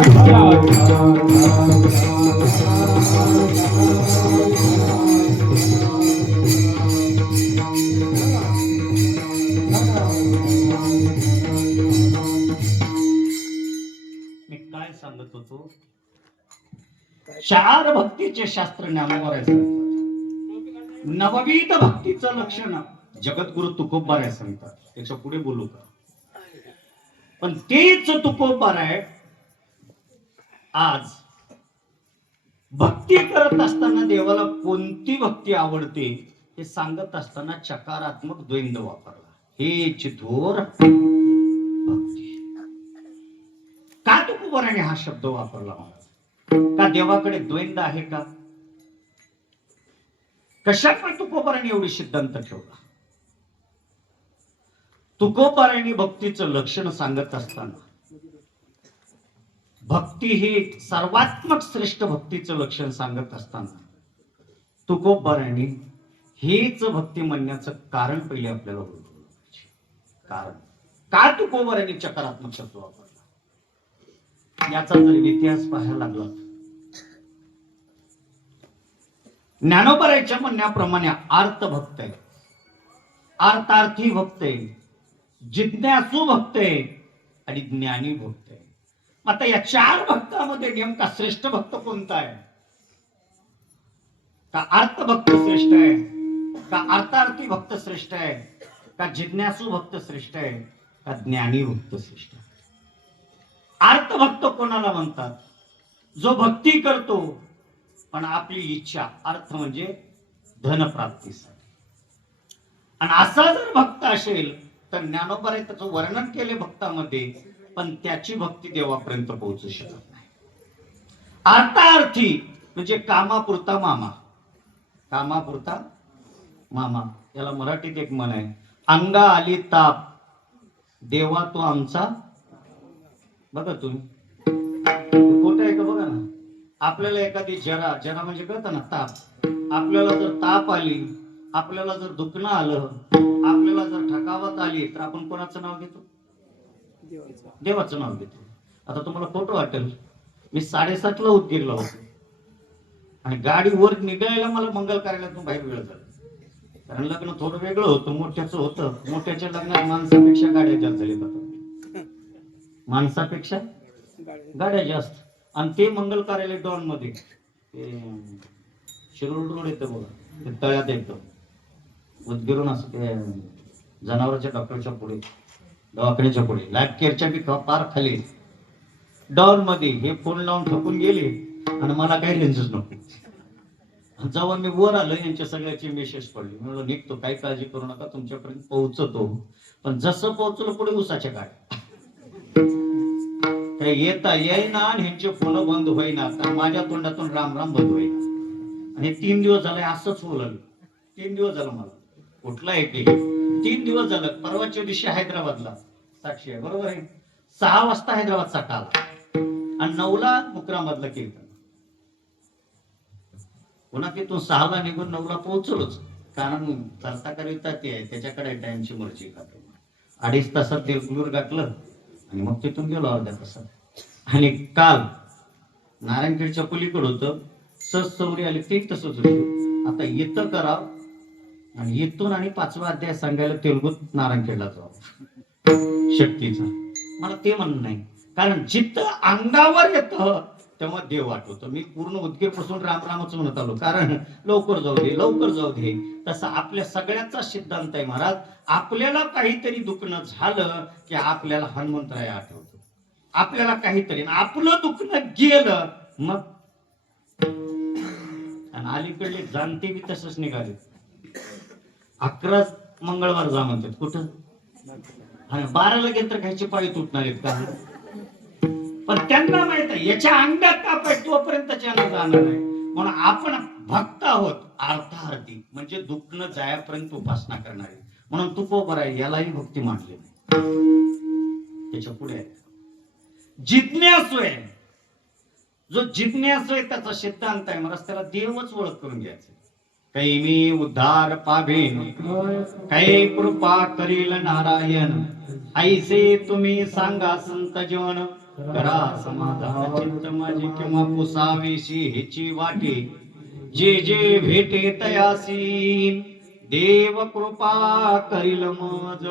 काय सांगत होतो, चार भक्तीचे शास्त्र ज्ञानोबा सांगतात. नववीत भक्तीचं लक्षण जगद्गुरु तुकोबाराय सांगतात. त्याच्या पुढे बोलू का? पण तेच तुकोबाराय आज भक्ती करत असताना देवाला कोणती भक्ती आवडते हे सांगत असताना चकारात्मक द्वंद वापरला. हे चिथोर भक्ती. का तुकोबाराने हा शब्द वापरला? का देवाकडे द्वंद आहे का? कशामुळे तुकोबाराने एवढी सिद्धांत ठेवला? तुकोबाराने भक्तीचं लक्षण सांगत असताना भक्ती हे सर्वात्मक श्रेष्ठ भक्तीचं लक्षण सांगत असताना तुकोबाराने हेच भक्ती म्हणण्याचं कारण पहिले आपल्याला ओळखलं पाहिजे. कारण का तुकोबाराने चकारात्मक शब्द वापरला याचा जर इतिहास पाहायला लागला, ज्ञानोबारायच्या म्हणण्याप्रमाणे अर्थ भक्त आहे, अर्थार्थी भक्त आहे, जिज्ञासू भक्त आहे आणि ज्ञानी भक्त आहे. आता या चार भक्तामध्ये नेमका श्रेष्ठ भक्त कोणता आहे? का अर्थ भक्त श्रेष्ठ आहे, का अर्थार्थी भक्त श्रेष्ठ आहे, का जिज्ञासू भक्त श्रेष्ठ आहे, का ज्ञानी भक्त श्रेष्ठ आहे? अर्थ भक्त कोणाला म्हणतात? जो भक्ती करतो पण आपली इच्छा अर्थ म्हणजे धनप्राप्तीसाठी. आणि असा जर भक्त असेल तर ज्ञानोबाराय त्याचं वर्णन केले भक्तामध्ये, पण त्याची भक्ती देवापर्यंत पोहोचू शकत नाही. अर्थार्थी म्हणजे कामापुरता मामा. कामापुरता मामा, याला मराठीत एक म्हण आहे, अंगा आली ताप देवा तो आमचा. बघा तुम्ही, खोटं आहे का? बघा ना, आपल्याला एखादी जरा म्हणजे कळतं ना ताप. आपल्याला जर ताप आली, आपल्याला जर दुखणं आलं, आपल्याला जर ठकावत आली तर आपण कोणाचं नाव घेतो? देवाचं नाव घेतो. आता तुम्हाला खोटं वाटेल, मी 7:30ला उदगीरला होतो आणि गाडी वर निघायला मला मंगल कार्यालयातून बाहेर वेळ झाला. कारण लग्न थोडं वेगळं होतं, मोठ्याचं होतं. मोठ्याच्या लग्नात माणसापेक्षा गाड्या जास्त झाल्या, माणसापेक्षा गाड्या जास्त. आणि ते मंगल कार्यालय डॉन मध्ये शिरोड रोड येतं बघा, ते तळ्यात येतं उदगीरून असं ते जनावरांच्या डॉक्टरच्या पुढे, दवाखान्याच्या पुढे, लाईफ केअरच्या बी पार खाली डॉन मध्ये. हे फोन लावून ठोकून गेले आणि मला काही रेंजच नको. जेव्हा मी वर आलो यांच्या सगळ्याची मेसेज पडली. म्हणलं निघतो, काही काळजी करू नका, तुमच्यापर्यंत पोहोचतो. पण जसं पोहोचलो पुढे उसाच्या गाड्या काही येता येईना आणि ह्यांचे फोन बंद होईना. तर माझ्या तोंडातून राम राम बंद होईना. आणि 3 दिवस झाले असंच बोललं. 3 दिवस झालं मला कुठला येते. 3 दिवस झालं. परवाच्या दिवशी हैदराबादला साक्षी आहे, बरोबर आहे, 6 वाजता हैदराबाद सकाळला आणि 9ला मुक्रामधला कीर्तन. पुन्हा तिथून 6ला निघून 9ला पोहोचलोच. कारण करता करिता ते आहे, त्याच्याकडे टाइमची मर्जी खातो. 2.5 तासात देवगुरूर गाठलं आणि मग तिथून गेलो अर्ध्या तासात. आणि काल नारायणखेडच्या पलीकडे होतं, सहज सौरी आली, ते तसंच होतं. आता येतं कराव आणि येथून आणि 5वा अध्याय सांगायला तेलगूत नारायणखेडला जावं शक्तीचा. मला ते म्हणणं नाही, कारण जिथं अंगावर येतं तेव्हा देव आठवतो. मी पूर्ण उदगीर पासून राम रामच म्हणत आलो, कारण लवकर जाऊ दे, लवकर जाऊ दे. तसा आपल्या सगळ्यांचा सिद्धांत आहे महाराज. आपल्याला काहीतरी दुखणं झालं की आपल्याला हनुमंतराय आठवतो. आपल्याला काहीतरी आपलं दुखणं गेलं मग. आणि अलीकडले जाणते बी तसंच निघाले. 11 मंगळवार जा म्हणतात कुठं, आणि 12ला गेलं तर काहीची पाळी तुटणार आहेत का? पण त्यांना माहित आहे याच्या अंगात ताप आहे तोपर्यंत ज्यांना जाणार आहे. म्हणून आपण भक्त आहोत अर्थार्थी, म्हणजे दुखणं जायापर्यंत उपासना करणारे. म्हणून तुकोबाराय यालाही भक्ती मानली नाही. त्याच्या पुढे जिज्ञासू आहे. जो जिज्ञासू आहे त्याचा सिद्धांत आहे महाराज, त्याला देवच ओळख करून घ्यायचं. काही मी उद्धार पावेन, काही कृपा करील नारायण, ऐसे तुम्ही सांगा संत जीवन. करा समाधान चित्त माझे किंवा पुसावेशी हेची वाटे जे जे भेटे तयासी देव कृपा करील मज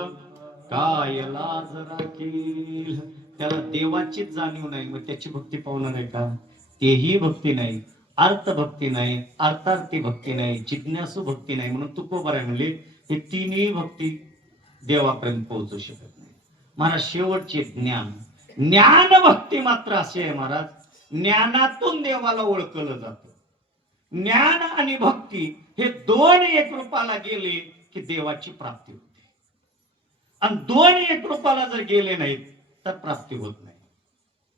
काय लाज राखील. त्याला देवाचीच जाणीव नाही, मग त्याची भक्ती पावणार आहे का? तेही भक्ती नाही, अर्थ भक्ती नाही, अर्थार्थी भक्ती नाही, जिज्ञासू भक्ती नाही. म्हणून तुकोबाराय म्हणले हे तिन्ही भक्ती देवापर्यंत पोहोचू शकत नाही. महाराज शेवटचे ज्ञान, ज्ञान भक्ती मात्र असे आहे महाराज, ज्ञानातून देवाला ओळखलं जातं. ज्ञान आणि भक्ती हे दोन एक रूपाला गेले की देवाची प्राप्ती होते, आणि दोन एक रूपाला जर गेले नाहीत तर प्राप्ती होत नाही.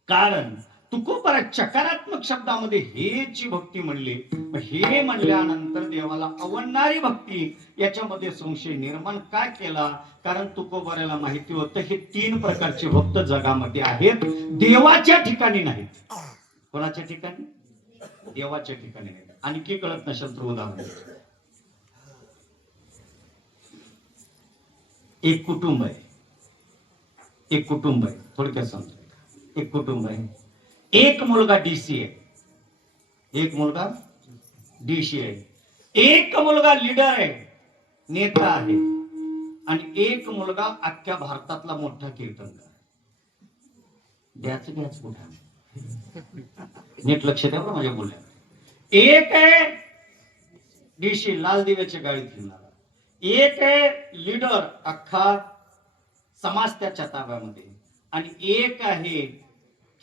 कारण तुकोबाराय चकारात्मक शब्दामध्ये हे जी भक्ती म्हणली, हे म्हणल्यानंतर देवाला आवडणारी भक्ती याच्यामध्ये संशय निर्माण काय केला? कारण तुकोबारायला माहिती होतं हे तीन प्रकारचे भक्त जगामध्ये आहेत, देवाच्या ठिकाणी नाहीत. कोणाच्या ठिकाणी? देवाच्या ठिकाणी नाहीत. आणखी कळत नसेल तर उदाहरण, एक कुटुंब आहे, एक कुटुंब आहे, थोडक्यात सांगतो. एक कुटुंब आहे, एक मुलगा डीसी आहे, एक मुलगा डीसी आहे, एक मुलगा लीडर आहे, नेता आहे, आणि एक मुलगा अख्ख्या भारतातला मोठा कीर्तनकार. द्याच कुठे नीट लक्ष द्या बरं माझ्या बोलण्यात. एक आहे डीसी, लाल दिव्याच्या गाडीत फिरणारा, एक आहे लीडर, अख्खा समाज त्याच्या ताब्यामध्ये, आणि एक आहे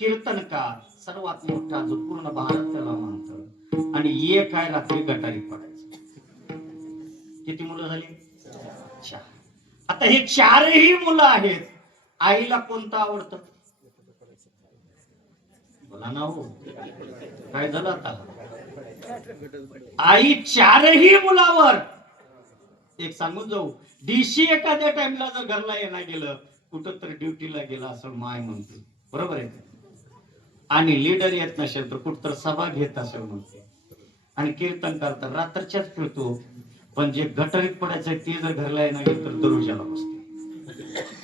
कीर्तनकार, सर्वात मोठा जो पूर्ण भारत त्याला मानतो, आणि एक आहे रात्री गटारीत पडायचं. किती मुलं झाली? चार. आता हे चारही मुलं आहेत, आईला कोणतं आवडतं? बोला ना हो, काय झालं आता? आई चारही मुलावर, एक सांगून जाऊ, डीसी एखाद्या टाइमला जर घरला येणार गेलं, कुठं तर ड्युटीला गेला असं माय म्हणते, बरोबर आहे, आणि लीडर येत नसेल तर कुठं तर सभा घेत असेल म्हणते, आणि कीर्तनकार तर रात्रच्याच फिरतो, पण जे गटारीत पडायचं ते जर घरला येणार गेलं तर दरवाजाला बसते.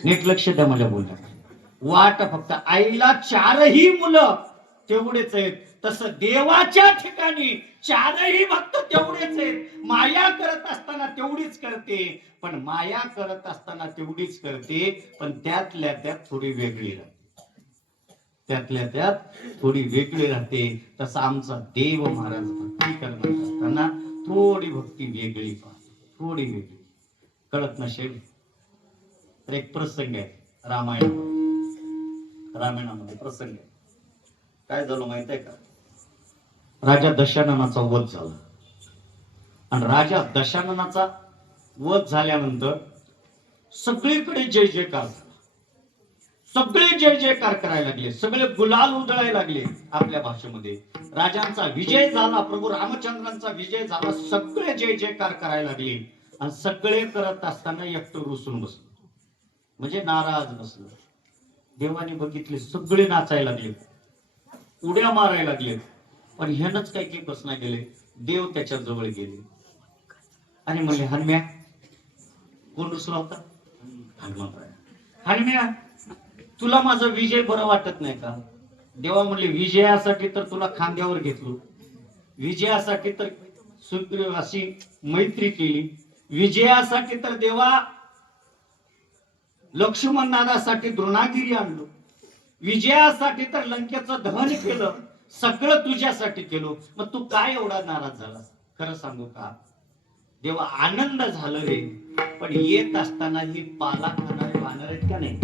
नीट लक्ष द्या माझ्या बोलण्यात. वाट फक्त आईला चारही मुलं तेवढेच आहेत, तसं देवाच्या ठिकाणी चारही भक्त तेवढेच आहेत. माया करत असताना तेवढीच करते, पण माया करत असताना तेवढीच करते, पण त्यातल्या त्यात थोडी वेगळी राहते, त्यातल्या त्यात थोडी वेगळी राहते. तसं आमचा देव महाराज भक्ती करत असताना थोडी भक्ती वेगळी पाहते, थोडी वेगळी. कळत नसेल तर एक प्रसंग आहे रामायणामध्ये प्रसंग आहे. काय झालं माहित आहे का? राजा दशननाचा वध झाला, आणि राजा दशननाचा वध झाल्यानंतर सगळीकडे जय जयकार झाला, सगळे जय जयकार करायला लागले, सगळे गुलाल उधळायला लागले. आपल्या भाषेमध्ये राजांचा विजय झाला, प्रभू रामचंद्रांचा विजय झाला, सगळे जय जयकार करायला लागले. आणि सगळे करत असताना एकटं रुसून बसलं, म्हणजे नाराज बसलं. देवाने बघितले, सगळे नाचायला लागले, उड्या मारायला लागले, पण ह्यानंच काही काही बसना गेले. देव त्याच्या जवळ गेले आणि म्हणले, हनुम्या, कोण रुसला होता? हनुमंतराय. हनुम्या, तुला माझा विजय बरं वाटत नाही का? देवा म्हणले, विजयासाठी तर तुला खांद्यावर घेतलो, विजयासाठी तर सुग्रीवाशी मैत्री केली, विजयासाठी तर देवा लक्ष्मण नादासाठी द्रोणागिरी आणलो, विजयासाठी तर लंकेचं दहन केलं, सगळं तुझ्यासाठी केलं, मग तू काय एवढा नाराज झाला? खरं सांगू का देवा, आनंद झालं रे, पण येत असताना ही पाला खाणारे वानर आहेत का नाही,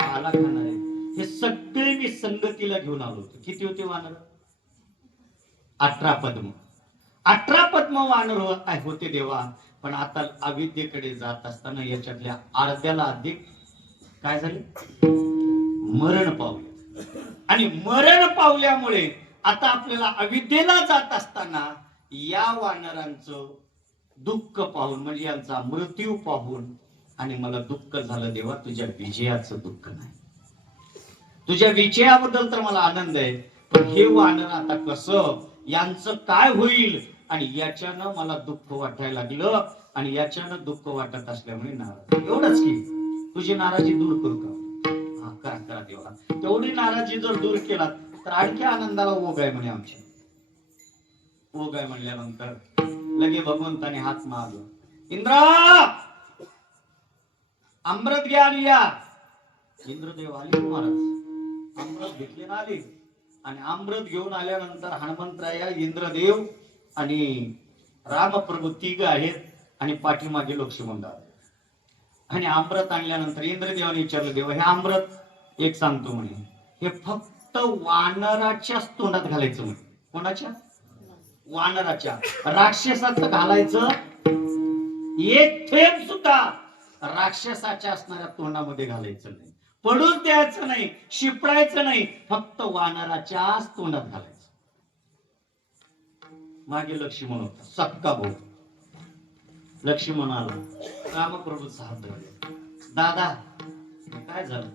पाला खाणारे हे सगळे मी संगतीला घेऊन आलो होतो. किती होते वानर? 18 पद्म, 18 पद्म वानर होते देवा. पण आता अविद्येकडे जात असताना याच्यातल्या अर्ध्याला अधिक काय झाले? मरण पावले. आणि मरण पावल्यामुळे आता आपल्याला अविद्येला जात असताना या वानरांचं दुःख पाहून, म्हणजे यांचा मृत्यू पाहून, आणि मला दुःख झालं देवा, तुझ्या विजयाचं दुःख नाही. तुझ्या विजयाबद्दल तर मला आनंद आहे, पण हे वानर आता कसं, यांचं काय होईल? आणि याच्यानं मला दुःख वाटायला लागलं, आणि याच्यानं दुःख वाटत असल्यामुळे नाराज. एवढंच की तुझी नाराजी दूर करू का? अनुग्रह करा देवा. तेवढी नाराजी जर दूर केला तर आणखी आनंदाला ओघ आहे म्हणे आमच्या. ओघ आहे म्हणल्यानंतर लगे भगवंताने हात मारला. इंद्रा अमृत घ्या आणि या. इंद्रदेव आले महाराज, अमृत घेतले ना आले. आणि अमृत घेऊन आल्यानंतर हनुमंतराया, इंद्रदेव आणि रामप्रभू तिघ आहेत आणि पाठीमागे लक्ष्मण दादा. आणि अमृत आणल्यानंतर इंद्रदेवाने विचारलं, देव हे अमृत एक सांगतो म्हणे, हे फक्त वानराच्याच तोंडात घालायचं म्हणे. कोणाच्या? वानराच्या. राक्षसाचं घालायचं एक थेंब सुद्धा राक्षसाच्या असणाऱ्या तोंडामध्ये घालायचं नाही, पडून द्यायचं नाही, शिपडायचं नाही, फक्त वानराच्याच तोंडात घालायचं. मागे लक्ष्मण होता, सक्का भाऊ. लक्ष्मण आला, रामप्रभूचा हात धरला. दादा काय झालं?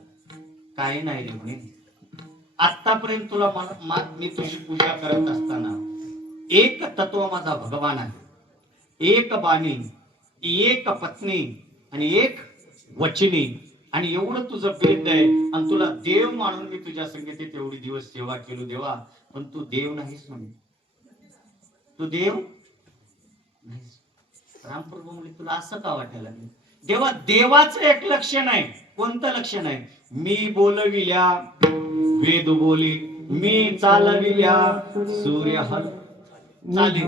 काही नाही रे म्हणे. आतापर्यंत तुला मी तुझी पूजा करत असताना एक तत्व माझा भगवान आहे, एक बाणी, एक पत्नी आणि एक वचनी, आणि एवढं तुझं भेद आहे. आणि तुला देव मानून मी तुझ्या संगतीत एवढी दिवस सेवा केलो देवा, पण तू देव नाहीस म्हणे. तू देव नाहीस. रामप्रभू म्हणजे तुला असं का वाटायला लागलं? देवा, देवाचं एक लक्षण आहे. कोणतं लक्षण आहे? मी बोलविल्या वेद बोली, मी चालविल्या सूर्य हल चाले,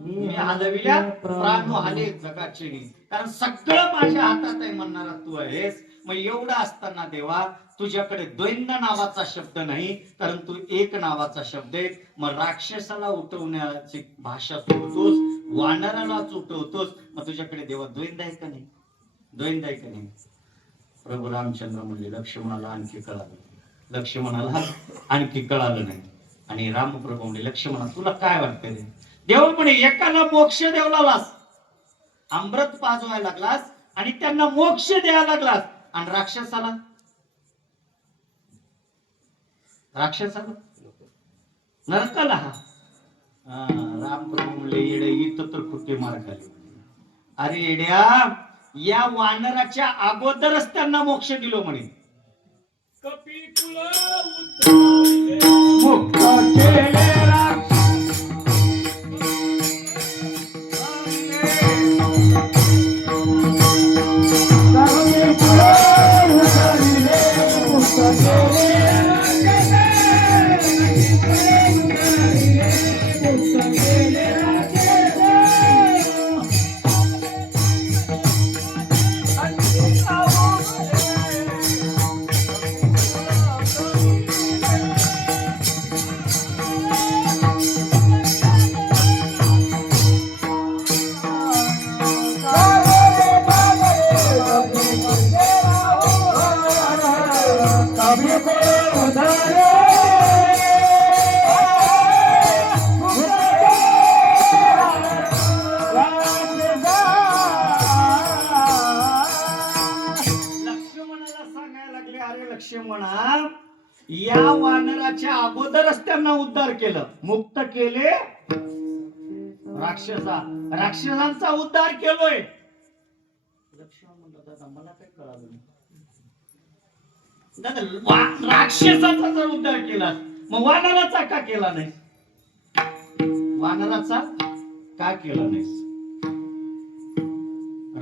मी हलविल्या प्राण हले जगाचे. कारण सगळं माझ्या हातात आहे म्हणणारा तू आहेस. मग एवढं असताना देवा तुझ्याकडे द्वैंद नावाचा शब्द नाही, परंतु एक नावाचा शब्द आहे. मग राक्षसाला उठवण्याची भाषा सोडतोस, वानरालाच उठवतोस. मग तुझ्याकडे देवा द्वैंद आहे का नाही? द्वैंद आहे का नाही? प्रभू रामचंद्र म्हणले, लक्ष्मणाला आणखी कळालं. लक्ष्मणाला आणखी कळालं नाही. आणि रामप्रभू म्हणले, लक्ष्मणा तुला काय वाटतं रे? देव म्हणे, एकाला मोक्ष देवलास, अमृत पाजवायला लागलास आणि त्यांना मोक्ष द्यायला लागलास, आणि राक्षसाला नरकाला. रामप्रभू म्हणले, येडे इथं तर कुठे मार खाली. अरे येड्या, या वानराच्या अगोदरच त्यांना मोक्ष दिलो म्हणे. या वानराच्या अगोदरच त्यांना उद्धार केलं, मुक्त केले. राक्षसांचा उद्धार केलोय. लक्ष्मण म्हणलं, दादा मला काय कळालं नाही. दादा राक्षसाचा जर उद्धार केला, मग वानराचा का केला नाही? वानराचा का केला नाहीस?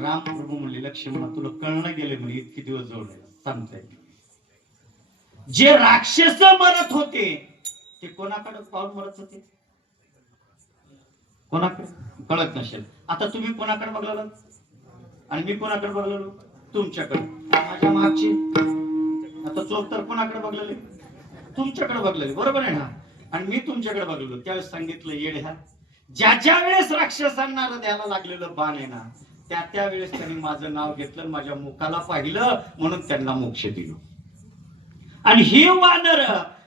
रामप्रभू म्हणले, लक्ष्मणा तुला कळणं गेले म्हणे, इतके दिवस जोडले सांगताय. जे राक्षस मरत होते ते कोणाकडे पाहून मरत होते? कोणाकडे? कळत नसेल. आता तुम्ही कोणाकडे बघला आणि मी कोणाकडे बघलो? तुमच्याकडे. माझ्या मागची आता चोर तर कोणाकडे बघलेले? तुमच्याकडे बघलेले, बरोबर आहे ना? आणि मी तुमच्याकडे बघलो. त्यावेळेस सांगितलं, येड्या, ज्या वेळेस राक्षसांना द्यायला लागलेलं बाण आहे ना, त्यावेळेस त्यांनी माझं नाव घेतलं, माझ्या मुखाला पाहिलं, म्हणून त्यांना मोक्ष दिलो. आणि हे वानर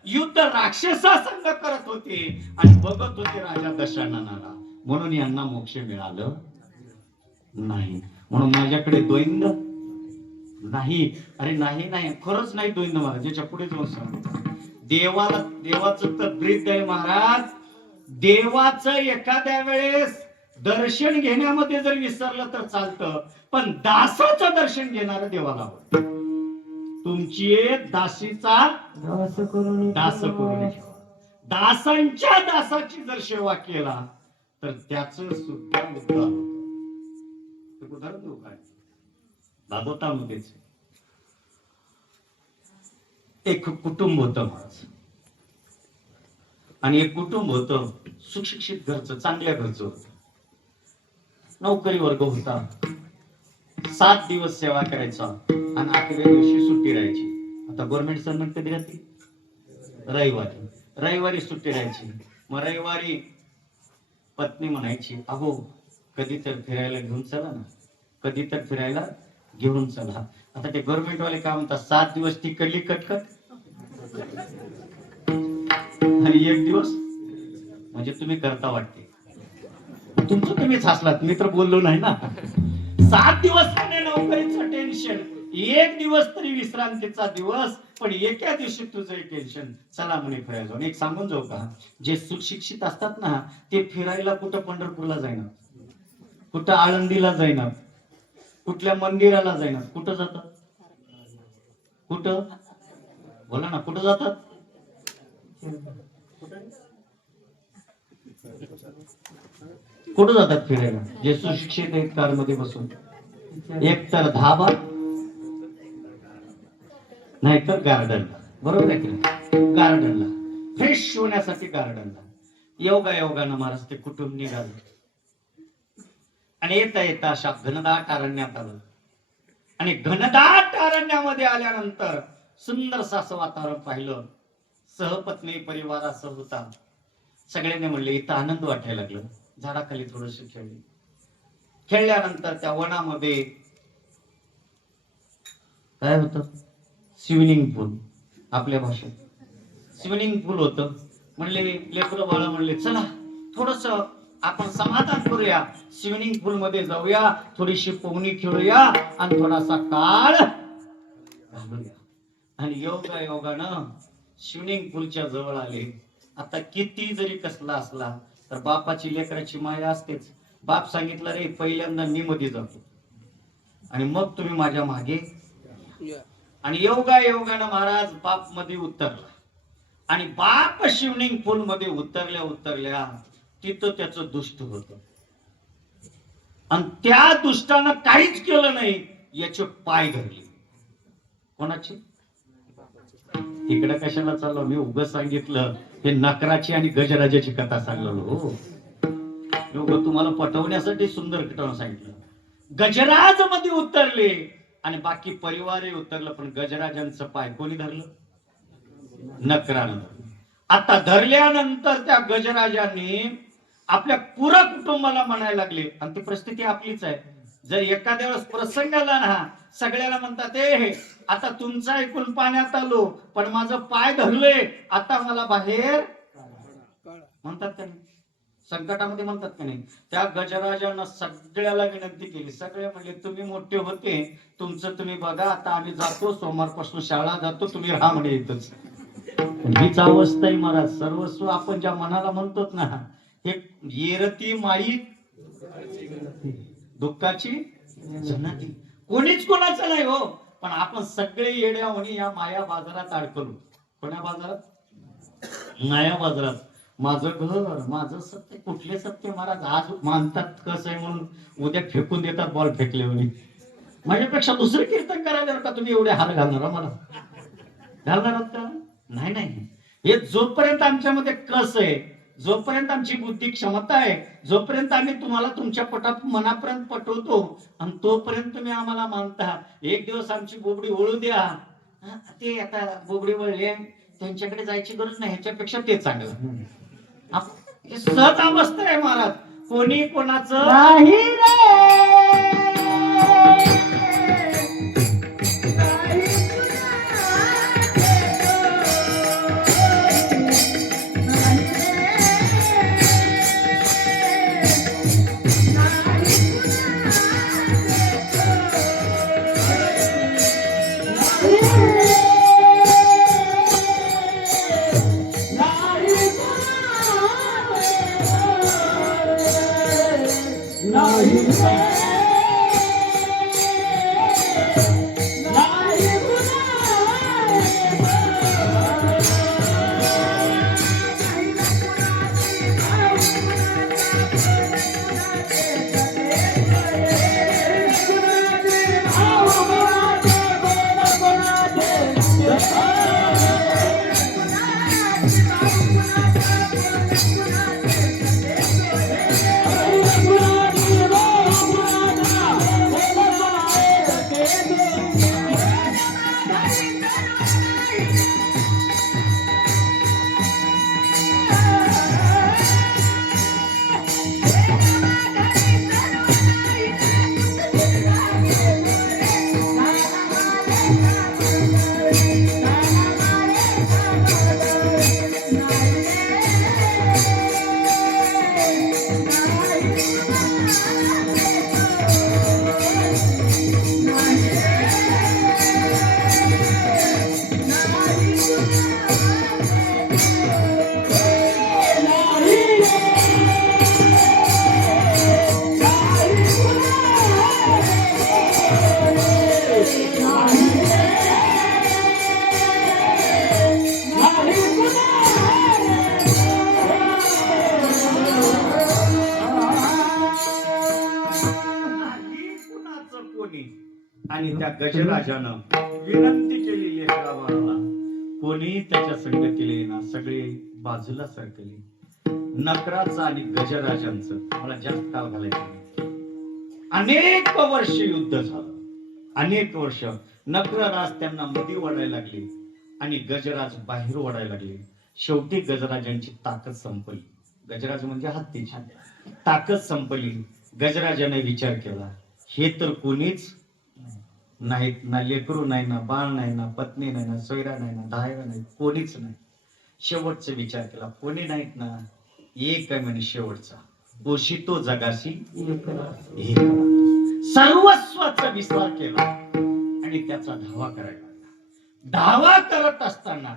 युद्ध राक्षसा संग करत होते आणि बघत होते राजा दशरथाला, म्हणून यांना मोक्ष मिळालं नाही. म्हणून माझ्याकडे द्वैंद नाही. अरे नाही नाही, खरंच नाही द्वैंद महाराज. याच्या पुढे जाऊन सांग, देवाचं तर ब्रीद आहे महाराज. देवाचं एखाद्या वेळेस दर्शन घेण्यामध्ये जर विसरलं तर चालतं, पण दासाचं दर्शन घेणारं देवाला आवडतं. तुमची दासीचा दास करून दासांच्या दासाची जर सेवा केला तर त्याच सुद्धा उद्धार होतो. उदाहरण देऊ काय? भागवतामध्येच एक कुटुंब होतं माझं, आणि एक कुटुंब होतं सुशिक्षित घरचं, चांगल्या घरचं होतं. नोकरी वर्ग होता. 7 दिवस सेवा करायचा आणि 8व्या दिवशी सुट्टी राहायची. आता गव्हर्नमेंट सर्वंट कधी राहते? रविवारी. रविवारी सुट्टी राहायची. मग रविवारी पत्नी म्हणायची, अहो कधी तर फिरायला घेऊन चला ना, कधी तर फिरायला घेऊन चला. आता ते गव्हर्नमेंट वाले काय म्हणतात, 7 दिवस ती कल्ली कटकट आणि 1 दिवस म्हणजे तुम्ही करता वाटते. तुमचं तुम्हीच हसलात, मी तर बोललो नाही ना. 7 दिवस म्हणे नोकरीचं टेन्शन, 1 दिवस तरी विश्रांतीचा दिवस, पण एका दिवशी तुझं टेन्शन. चला म्हणे फिरायला जाऊन. एक सांगून जाऊ का, जे सुशिक्षित असतात ना ते फिरायला कुठं पंढरपूरला जाईना, कुठं आळंदीला जाईना, कुठल्या मंदिराला जाईना. कुठं जातात? कुठं बोला ना, कुठं जातात? कुठं जातात फिरायला जे सुशिक्षित आहेत? कारमध्ये बसून, एक तर धाबा, नाही तर गार्डनला. बरोबर आहे की? गार्डनला फ्रेश होण्यासाठी गार्डनला. योगानं महाराज ते कुटुंब निघालं आणि येता येता अशा घनदाट अरण्यात आलं. आणि घनदाट अरण्यामध्ये आल्यानंतर सुंदर असं वातावरण पाहिलं. सहपत्नी परिवारासह होता. सगळ्यांनी म्हणले इथं आनंद वाटायला लागलं. झाडाखाली थोडस खेळले. खेळल्यानंतर त्या वनामध्ये काय होतं? स्विमिंग पूल. आपल्या भाषेत स्विमिंग पूल होतं. म्हणले लेकरं बाळा म्हणले चला थोडस आपण समाधान करूया, स्विमिंग पूल मध्ये जाऊया, थोडीशी पोहणी खेळूया आणि थोडासा काळ घालूया. आणि योगानं स्विमिंग पूलच्या जवळ आले. आता किती जरी कसला असला तर बापाची लेकराची माया असतेच. बाप सांगितलं रे पहिल्यांदा मी मध्ये जातो आणि मग तुम्ही माझ्या मागे. आणि योगानं महाराज बाप मध्ये उतरला आणि बाप स्विमिंग पूल मध्ये उतरल्या तिथं त्याचं दुष्ट होत. आणि त्या दुष्टानं काहीच केलं नाही, याचे पाय धरले. कोणाचे? इकडे कशाला चाललो मी? उगाच सांगितलं हे नकराची आणि गजराजाची कथा सांगलो हो. तुम्हाला पटवण्यासाठी सुंदर कथा सांगितलं. गजराज मध्ये उतरले आणि बाकी परिवारही उतरलं, पण गजराजांचं पाय कोणी धरलं? नकरानं. आता धरल्यानंतर त्या गजराजांनी आपल्या पुरा कुटुंबाला म्हणायला लागले, आणि ती परिस्थिती आपलीच आहे. जर एखाद्या वेळेस प्रसंग आला ना, सगळ्याला म्हणतात ए आता तुमचं ऐकून पाण्यात आलो, पण माझं पाय धरले, आता मला बाहेर म्हणतात का नाही? संकटामध्ये म्हणतात का नाही? त्या गजराजांना सगळ्याला विनंती केली. सगळे म्हणले तुम्ही मोठे होते, तुमचं तुम्ही बघा, आता आम्ही जातो, सोमवारपासून शाळा जातो, तुम्ही राहा म्हणे इथंच. हीच अवस्था आहे महाराज. सर्वस्व आपण ज्या मनाला म्हणतो ना, हे येरती माई दुःखाची जनाती. कोणीच कोणाचं नाही हो, पण आपण सगळे येड्या होणी या माया बाजारात अडकलो. कोण्या बाजारात? माया बाजारात. माझं घर, माझं सत्य. कुठले सत्य महाराज? आज मानतात कसं आहे म्हणून उद्या फेकून देतात बॉल फेकले म्हणे. माझ्यापेक्षा दुसरं कीर्तन करायला का तुम्ही एवढे हार घालणार? मला घालणार आहात का? नाही. हे जोपर्यंत आमच्यामध्ये कस आहे, जोपर्यंत आमची बुद्धी क्षमता आहे, जोपर्यंत आम्ही तुम्हाला तुमच्या पोटात मनापर्यंत पटवतो, आणि तोपर्यंत तुम्ही आम्हाला मानता. एक दिवस आमची बोबडी ओळू द्या. ते आता बोबडी वळले, त्यांच्याकडे जायची गरज नाही, ह्याच्यापेक्षा ते चांगलं. सहज अवस्था आहे महाराज. कोणी कोणाचं नाही रे. Now you नाही कुणाचं कोणी. आणि त्या गजराजानं विनंती केली लेकरा बाळाला, कोणी त्याच्या संगतीला येणार, सगळे बाजूला सरकले. नकराचं आणि गजराजांचं मला जास्त काळ घालायचं नाही. अनेक वर्ष युद्ध झालं, अनेक वर्ष. नकरराज त्यांना मध्ये ओढायला लागले आणि गजराज बाहेर ओढायला लागले. शेवटी गजराजांची ताकद संपली. गजराज म्हणजे हत्तीची ताकद संपली. गजराजाने विचार केला, हे तर कोणीच नाहीत, ना लेकरू नाही, ना बाळ नाही, ना पत्नी नाही, ना सोयरा नाही, ना धायरा नाही, कोणीच नाही. शेवटचा विचार केला, कोणी नाहीत ना, एक आहे म्हणे शेवटचा, पोषितो जगाशी एक करा. सर्वस्वाचा विस्तार केला आणि त्याचा धावा करायला लागला. धावा करत असताना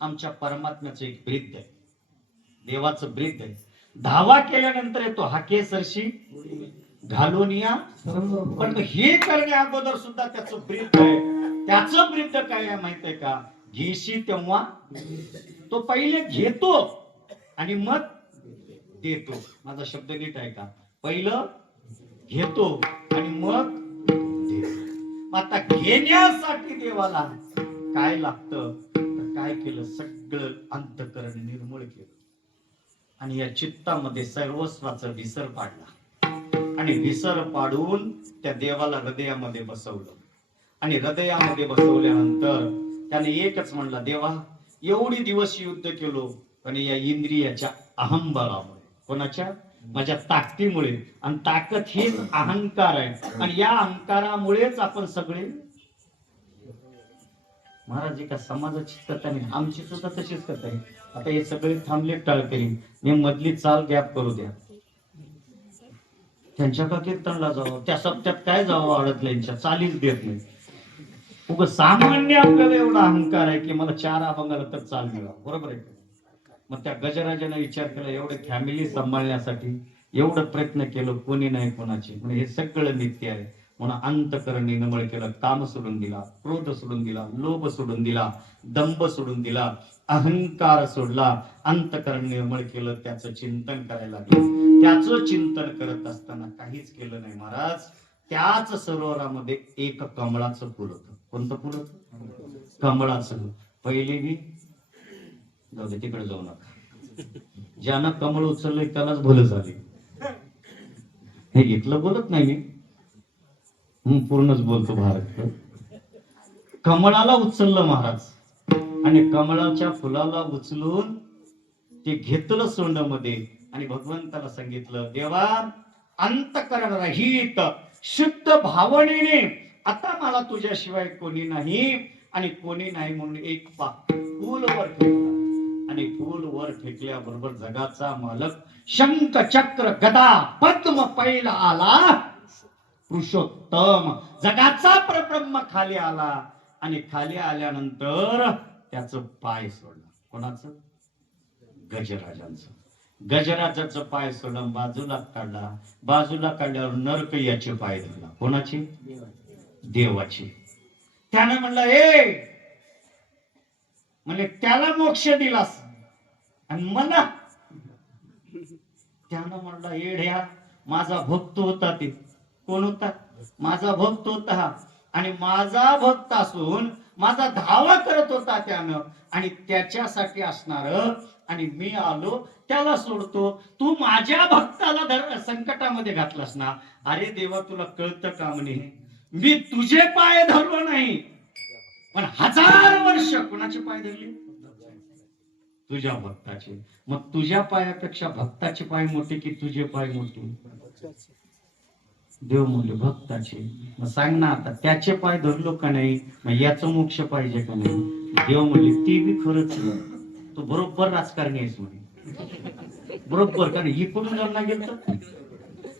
आमच्या परमात्म्याचं एक ब्रीद आहे, देवाचं ब्रीद आहे. धावा केल्यानंतर येतो हाके सरशी घालून या. पण हे करण्या अगोदर सुद्धा त्याचं ब्रीद आहे. त्याचं ब्रीद काय आहे माहित आहे का? घेशी तेव्हा तो पहिले घेतो आणि मग देतो. माझा शब्द नीट आहे का? पहिलं घेतो आणि मग देतो. आता घेण्यासाठी देवाला काय लागतं, तर काय केलं? सगळं अंतःकरण निर्मळ केलं आणि या चित्तामध्ये सर्वस्वाचा विसर पाडला आणि विसर पाडून त्या देवाला हृदयामध्ये बसवलं. आणि हृदयामध्ये बसवल्यानंतर त्याने एकच म्हणला, देवा एवढी दिवस युद्ध केलो पण या इंद्रियाच्या अहंबळामुळे, कोणाच्या? माझ्या ताकदीमुळे. आणि ताकद हीच अहंकार आहे आणि या अहंकारामुळेच आपण सगळे. महाराज एका समाजाची कथा नाही, आमची सुद्धा तशीच कथा आहे. आता हे सगळे थांबले टाळकरी, मी मधली चाल गॅप करू द्या. त्यांच्या का कीर्तनला जावं, त्या सप्त्यात काय जावं अडकल्यांच्या, चालीच देत नाही. उग सामान्य आपल्याला एवढा अहंकार आहे की मला 4 अभंगाला तर चाल मिळावं, बरोबर आहे. मग त्या गजराजाने विचार केला, एवढे फॅमिली सांभाळण्यासाठी एवढं प्रयत्न केलं, कोणी नाही कोणाचे, म्हणजे हे सगळं नित्य आहे. म्हणून अंतःकरण निर्मळ केलं, काम सोडून दिला, क्रोध सोडून दिला, लोभ सोडून दिला, दंभ सोडून दिला, अहंकार सोडला, अंतःकरण निर्मळ केलं, त्याचं चिंतन करायला लागलं. त्याचं चिंतन करत असताना काहीच केलं नाही महाराज. त्याच सरोवरामध्ये एक कमळाचं फुल होतं. कोणतं फुल होतं? कमळाचं. पहिले मी जाऊ दे, तिकडे जाऊ नका. ज्यानं कमळ उचललंय त्यालाच भलं झाले. हे घेतलं बोलत नाही मी, पूर्णच बोलतो. भारत कमळाला उचललं महाराज आणि कमळाच्या फुलाला उचलून ते घेतलं सोंडामध्ये आणि भगवंताला सांगितलं, देवा अंतःकरण रहित शुद्ध भावनेने आता मला तुझ्याशिवाय कोणी नाही आणि कोणी नाही म्हणून एक फूल वर फेकला आणि फूल वर फेकल्याबरोबर जगाचा मालक शंख चक्र गदा पद्म पहिला आला, पुरुषोत्तम जगाचा परब्रह्म खाली आला आणि खाली आल्यानंतर त्याचं पाय सोडलं. कोणाचं? गजराजांचं. गजराजाचं पाय सोडून बाजूला काढला. बाजूला काढल्यावर नरक याचे पाय धरला. कोणाचे? देवाचे. त्यानं म्हणलं, ए म्हणजे त्याला मोक्ष दिलास आणि मला? त्यानं म्हणलं, येड्या माझा भक्त होता. ते कोण होता? माझा भक्त होता हा. आणि माझा भक्त असून माझा धावा करत होता त्यानं आणि त्याच्यासाठी असणार आणि मी आलो त्याला सोडतो. तू माझ्या भक्ताला संकटामध्ये घातलास ना. अरे देवा तुला कळतं का म्हणे, मी तुझे पाय धरलो नाही पण 1000 वर्ष कोणाचे पाय धरले? तुझ्या भक्ताचे. मग तुझ्या पायापेक्षा भक्ताचे पाय मोठे की तुझे पाय मोठे? देव म्हणले भक्ताचे. मग सांग ना आता, त्याचे पाय धरलो का नाही, मग याचं मोक्ष पाहिजे का नाही? देव म्हणले ते बी खरंच, तू बरोबर राजकारणी आहेस म्हणे. बरोबर, कारण इकडून जर नाही गेलं तर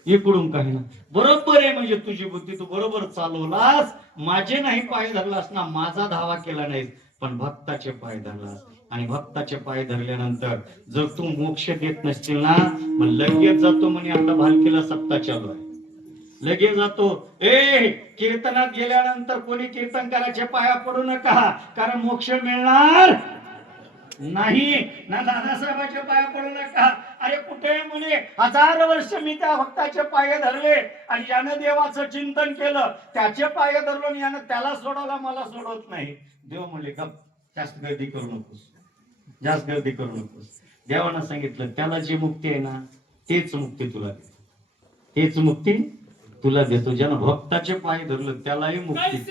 इकडून काही ना. बरोबर आहे, म्हणजे तुझी बुद्धी तू बरोबर चालवलास. माझे नाही पाय धरलास ना, माझा धावा केला नाहीस पण भक्ताचे पाय धरलास आणि भक्ताचे पाय धरल्यानंतर जर तू मोक्ष देत नसतील ना, मग लगेच जातो म्हणे आता भालकीला सप्ताह चालू आहे, लगेच जातो. कीर्तनात गेल्यानंतर कोणी कीर्तनकाराच्या पाया पडू नका, कारण मोक्ष मिळणार नाही ना. दादासाहेबांच्या पाया पडू नका. अरे कुठे म्हणे 1000 वर्ष मी त्या भक्ताचे पाय धरले आणि यानं देवाचं चिंतन केलं, त्याचे पाय धरलो आणि यानं त्याला सोडवला, मला सोडवत नाही. देव म्हणले गप, जास्त गर्दी करू नकोस, जास्त गर्दी करू नकोस. देवानं सांगितलं त्याला जी मुक्ती आहे ना, तेच मुक्ती तुला देतो, तेच मुक्ती तुला देतो. ज्यानं भक्ताचे पाय धरलं त्यालाही मुक्ती.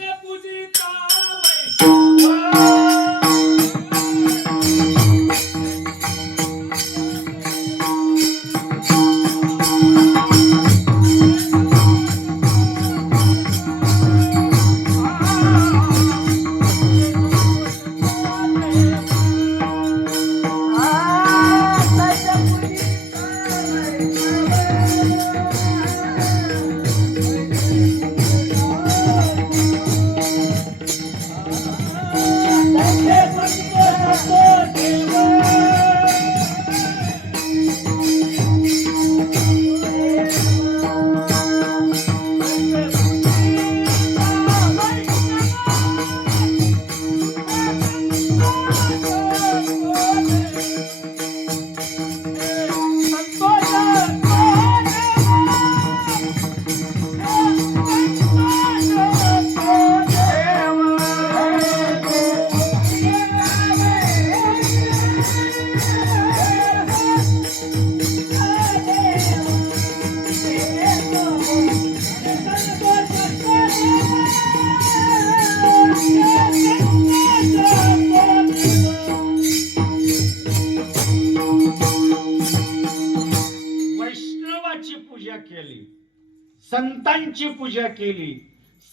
संतांची पूजा केली,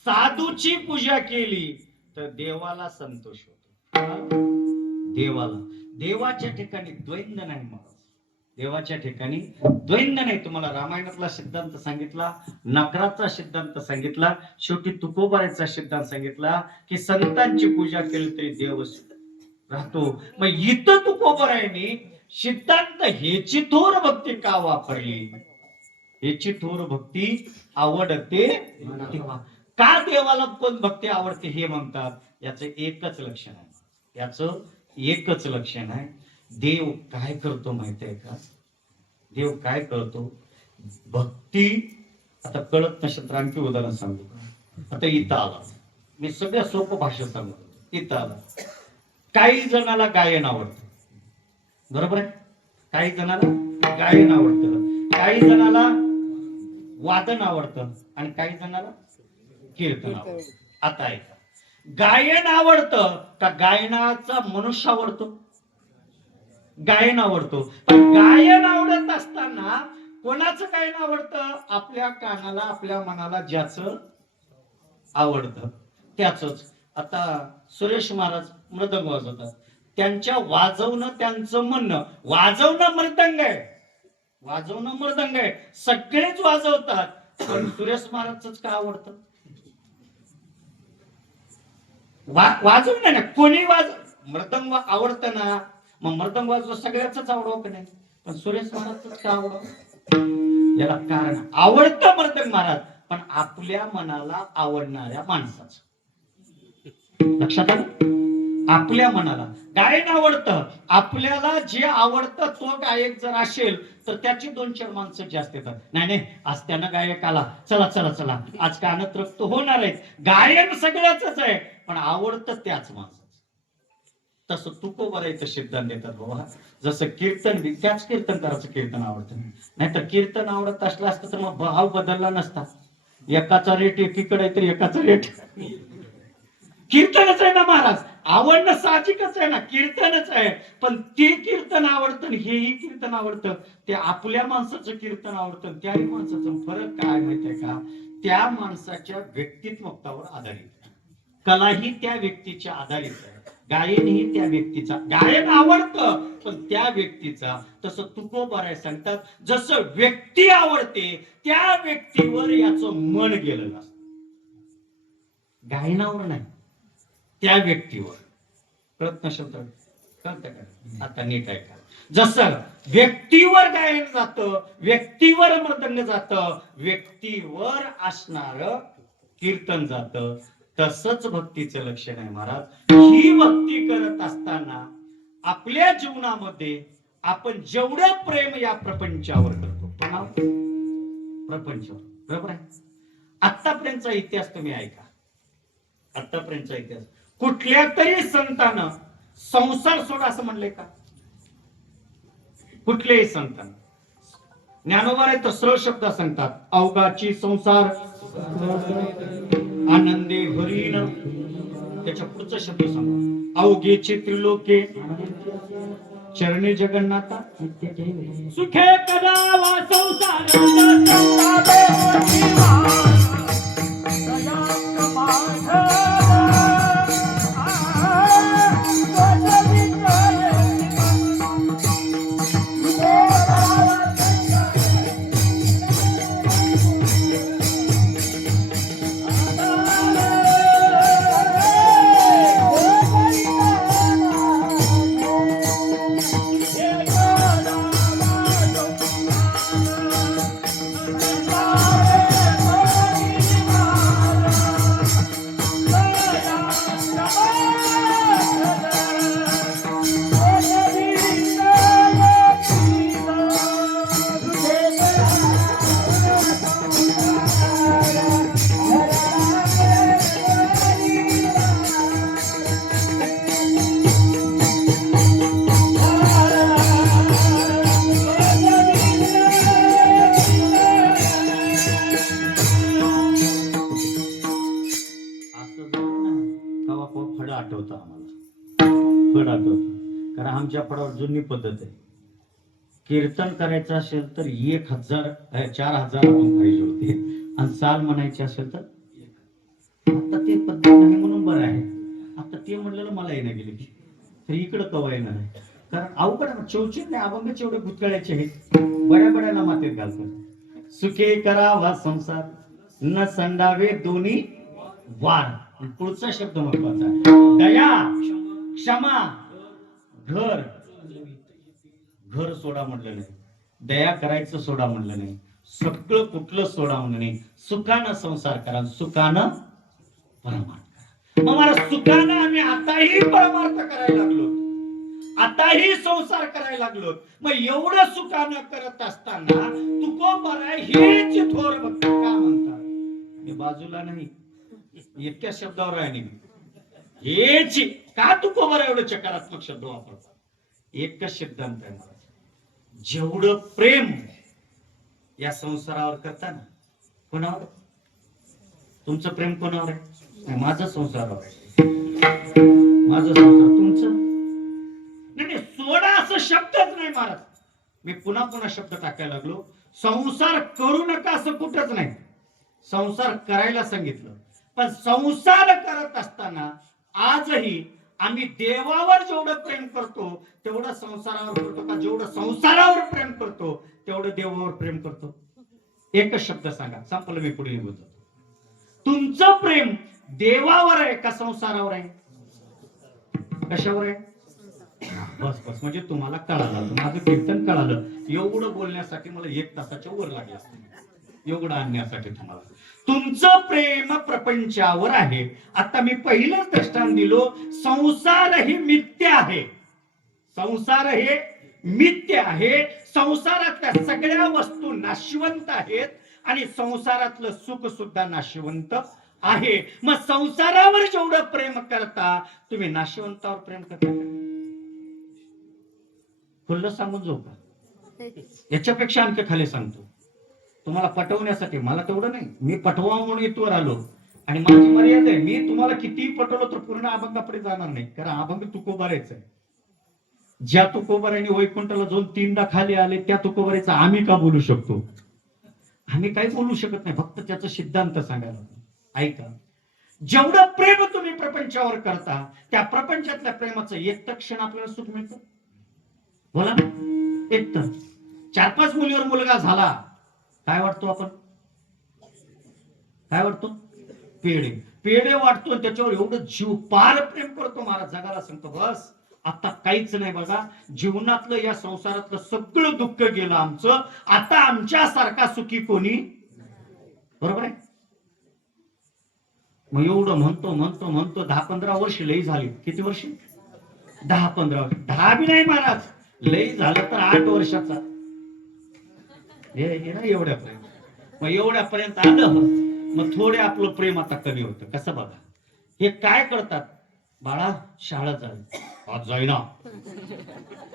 साधूची पूजा केली तर देवाला संतोष होतो. देवाला, देवाच्या ठिकाणी द्वैंद नाही महाराज, देवाच्या ठिकाणी द्वैंद नाही. तुम्हाला रामायणातला सिद्धांत सांगितला, नकराचा सिद्धांत सांगितला, शेवटी तुकोबाराचा सिद्धांत सांगितला की संतांची पूजा केली तरी देव राहतो. मग इथं तुकोबारायने सिद्धांत ह्याची थोर भक्ती का वापरली? याची थोर भक्ती आवडते तेव्हा. का देवाला कोण भक्ती आवडते हे म्हणतात, याच एकच लक्षण आहे, याच एकच लक्षण आहे. देव काय करतो माहितीये का? देव काय करतो? भक्ती आता कळत नसेल तर आणखी उदाहरण सांगू. आता इथं आला, मी सगळ्या सोपं भाषेत सांगतो. इथं आला, काही जणाला गायन आवडतं, बरोबर आहे? काही जणाला गायन आवडतं, काही जणाला वादन आवडतं आणि काही जणाला कीर्तन आवडतं. आता ऐका, गायन आवडतं का गायनाचा मनुष्य आवडतो? गायन आवडतो. गायन आवडत असताना कोणाचं गायन आवडतं? आपल्या कानाला, आपल्या मनाला ज्याचं आवडतं त्याचंच. आता सुरेश महाराज मृदंग वाजवतात, त्यांच्या वाजवणं, त्यांचं म्हणणं, वाजवणं मृदंग आहे, वाजवणं मृदंग आहे, सगळेच वाजवतात, पण सुरेश महाराजच का आवडतं? वाजवणं ना, कोणी मृदंग आवडतं ना, मग मृदंग वाजव सगळ्याच आवडव का नाही, पण सुरेश महाराजच का आवडव? याला कारण, आवडतं मृदंग महाराज पण आपल्या मनाला आवडणाऱ्या माणसाचं. लक्षात आलं? आपल्या मनाला गायन आवडतं, आपल्याला जे आवडतं तो गायक जर असेल तर त्याची 2-4 माणसं जास्त येतात. नाही नाही, आज त्यानं गायक आला, चला चला चला, आज कान तृप्त होणार आहे. गायन सगळ्याच आहे पण आवडतं त्याच माणसाचं. तसं तुकोबारायचं सिद्धांत देतात बाबा. जसं कीर्तन बी त्याच कीर्तनकाराचं कीर्तन आवडतं, नाहीतर कीर्तन आवडत असलं असतं तर मग भाव बदलला नसता. एकाचा रेट एकीकडे आहे तर एकाचा रेट कीर्तनच आहे ना महाराज, आवडणं साहजिकच आहे ना, कीर्तनच आहे. पण ते कीर्तन आवडतं, हेही कीर्तन आवडतं, ते आपल्या माणसाचं कीर्तन आवडतं, त्याही माणसाचं. फरक काय माहितीये का? त्या माणसाच्या व्यक्तित्वावर आधारित, कलाही त्या व्यक्तीच्या आधारित आहे, गायनही त्या व्यक्तीचा. गायन आवडतं पण त्या व्यक्तीचा. तसं तुकोबाराय सांगतात, जसं व्यक्ती आवडते त्या व्यक्तीवर याचं मन गेलेलं असतं, गायनावर नाही, त्या व्यक्तीवर. कळत नसेल तर कळतं का? आता नीट ऐका. जसं व्यक्तीवर गायन जातं, व्यक्तीवर मृदंग जातं, व्यक्तीवर असणार कीर्तन जातं, तसंच भक्तीचं लक्षण आहे महाराज. ही भक्ती करत असताना आपल्या जीवनामध्ये आपण जेवढं प्रेम या प्रपंचावर करतो, प्रपंचावर, बरोबर आहे. आतापर्यंतचा इतिहास तुम्ही ऐका. आतापर्यंतचा इतिहास कुठल्या तरी संतानं संसार सोडा असं म्हणलंय का? कुठलेही संतान. ज्ञानोबा आहे तर सरळ शब्द सांगतात, अवघाची संसार आनंदे भरीन. त्याच्या पुढचा शब्द सांगा, अवघेचे त्रिलोके चरणी जगन्नाथा सुखे करावा संसार. फड आठवतं आम्हाला, फड आठवतं. कारण आमच्या फडावर जुनी पद्धत आहे. कीर्तन करायचं असेल तर 1000 4000 आपण पाहिजे होते, आणि साल म्हणायचे असेल तर आता ते पद्धत नाही म्हणून बरं आहे. आता ते म्हणलेलं मला येणं गेले तर इकडं कवा येणार आहे. कारण अवघड चौचित नाही, अभंग एवढे भूतकाळाचे आहेत, बड्या बड्याला मातीत घालतात. सुखे करावा संसार न संडावे दोन्ही वार. पुढचा शब्द महत्वाचा आहे, दया क्षमा. घर घर सोडा म्हटलं नाही, दया करायचं सोडा म्हटलं नाही, सगळं कुठलं सोडा म्हणलं नाही. सुखानं संसार करा, सुखानं परमार्थ करा. मग मला सुखानं आम्ही आताही परमार्थ करायला लागलो, आताही संसार करायला लागलो. मग एवढं सुखानं करत असताना तुकोबरा हेच थोर भक्त का म्हणतात? मी बाजूला नाही, इतक्या शब्दावर आहे नाही. हेच का तुकोबरा एवढं चकारात्मक शब्द वापरतात? एकच शब्दांत आहे मला, जेवढं प्रेम या संसारावर करता ना. कोणावर? तुमचं प्रेम कोणावर आहे? माझं संसारावर आहे. माझं संसार तुमचं नाही. सोडा असं शब्दच नाही महाराज. मी पुन्हा पुन्हा शब्द टाकायला लागलो. संसार करू नका असं कुठंच नाही, संसार करायला सांगितलं. पण संसार करत असताना आजही आम्ही देवावर जेवढं प्रेम करतो तेवढं संसारावर करतो का? जेवढं संसारावर प्रेम करतो तेवढं देवावर प्रेम करतो? एकच शब्द सांगा, संपलं. मी पुढे निघतो. तुमचं प्रेम देवावर आहे का संसारावर आहे? कशावर आहे? बस बस, म्हणजे तुम्हाला कळालं, माझं कीर्तन कळालं. एवढं बोलण्यासाठी मला 1 तासाच्या वर लागला असतं, एवढं आणण्यासाठी तुम्हाला. तुमचं प्रेम प्रपंचावर आहे. आता मी पहिलंच दृष्टांत दिलो, संसार हे मिथ्या आहे. संसार हे मिथ्या आहे. संसारातल्या सगळ्या वस्तू नाशवंत आहेत आणि संसारातलं सुख सुद्धा नाशवंत आहे. मग संसारावर जेवढं प्रेम करता तुम्ही नाशवंतावर प्रेम करता का? खुल्लं सांगून जाऊ का? याच्यापेक्षा आणखी खाली सांगतो तुम्हाला पटवण्यासाठी. मला तेवढं नाही, मी पटवा म्हणून इथवर आलो आणि माझी मर्यादा आहे. मी तुम्हाला कितीही पटवलं तर पूर्ण अभंगाकडे जाणार नाही, कारण अभंग तुकोबारायचं आहे. ज्या तुकोबाराने वैकुंठाला जाऊन 3दा खाली आले त्या तुकोबारायचं आम्ही का बोलू शकतो? आम्ही काही बोलू शकत नाही, फक्त त्याचा सिद्धांत सांगायला. ऐका, जेवढं प्रेम तुम्ही प्रपंचावर करता त्या प्रपंचातल्या प्रेमाचं एक क्षण आपल्याला सुख मिळतं? बोला ना. एक तर 4-5 मुलीवर मुलगा झाला, काय वाटतो आपण? काय वाटतो? पेढे. पेढे वाटतो, त्याच्यावर एवढं जीव पार प्रेम करतो. महाराज जगाला सांगतो, बस आता काहीच नाही बघा. जीवनातलं या संसारातलं सगळं दुःख गेलं आमचं. आता आमच्यासारखा सुखी कोणी, बरोबर आहे. मग एवढं म्हणतो म्हणतो म्हणतो 10-15 वर्ष लई झाली. किती वर्ष? 10-15 वर्ष. 10 बी नाही महाराज, लई झालं तर 8 वर्षाचा हे ना एवढ्यापर्यंत. मग एवढ्यापर्यंत आलं, मग थोडे आपलं प्रेम आता कमी होतं. कसं बघा, हे काय करतात, बाळा शाळा जाईल, आज जाईना.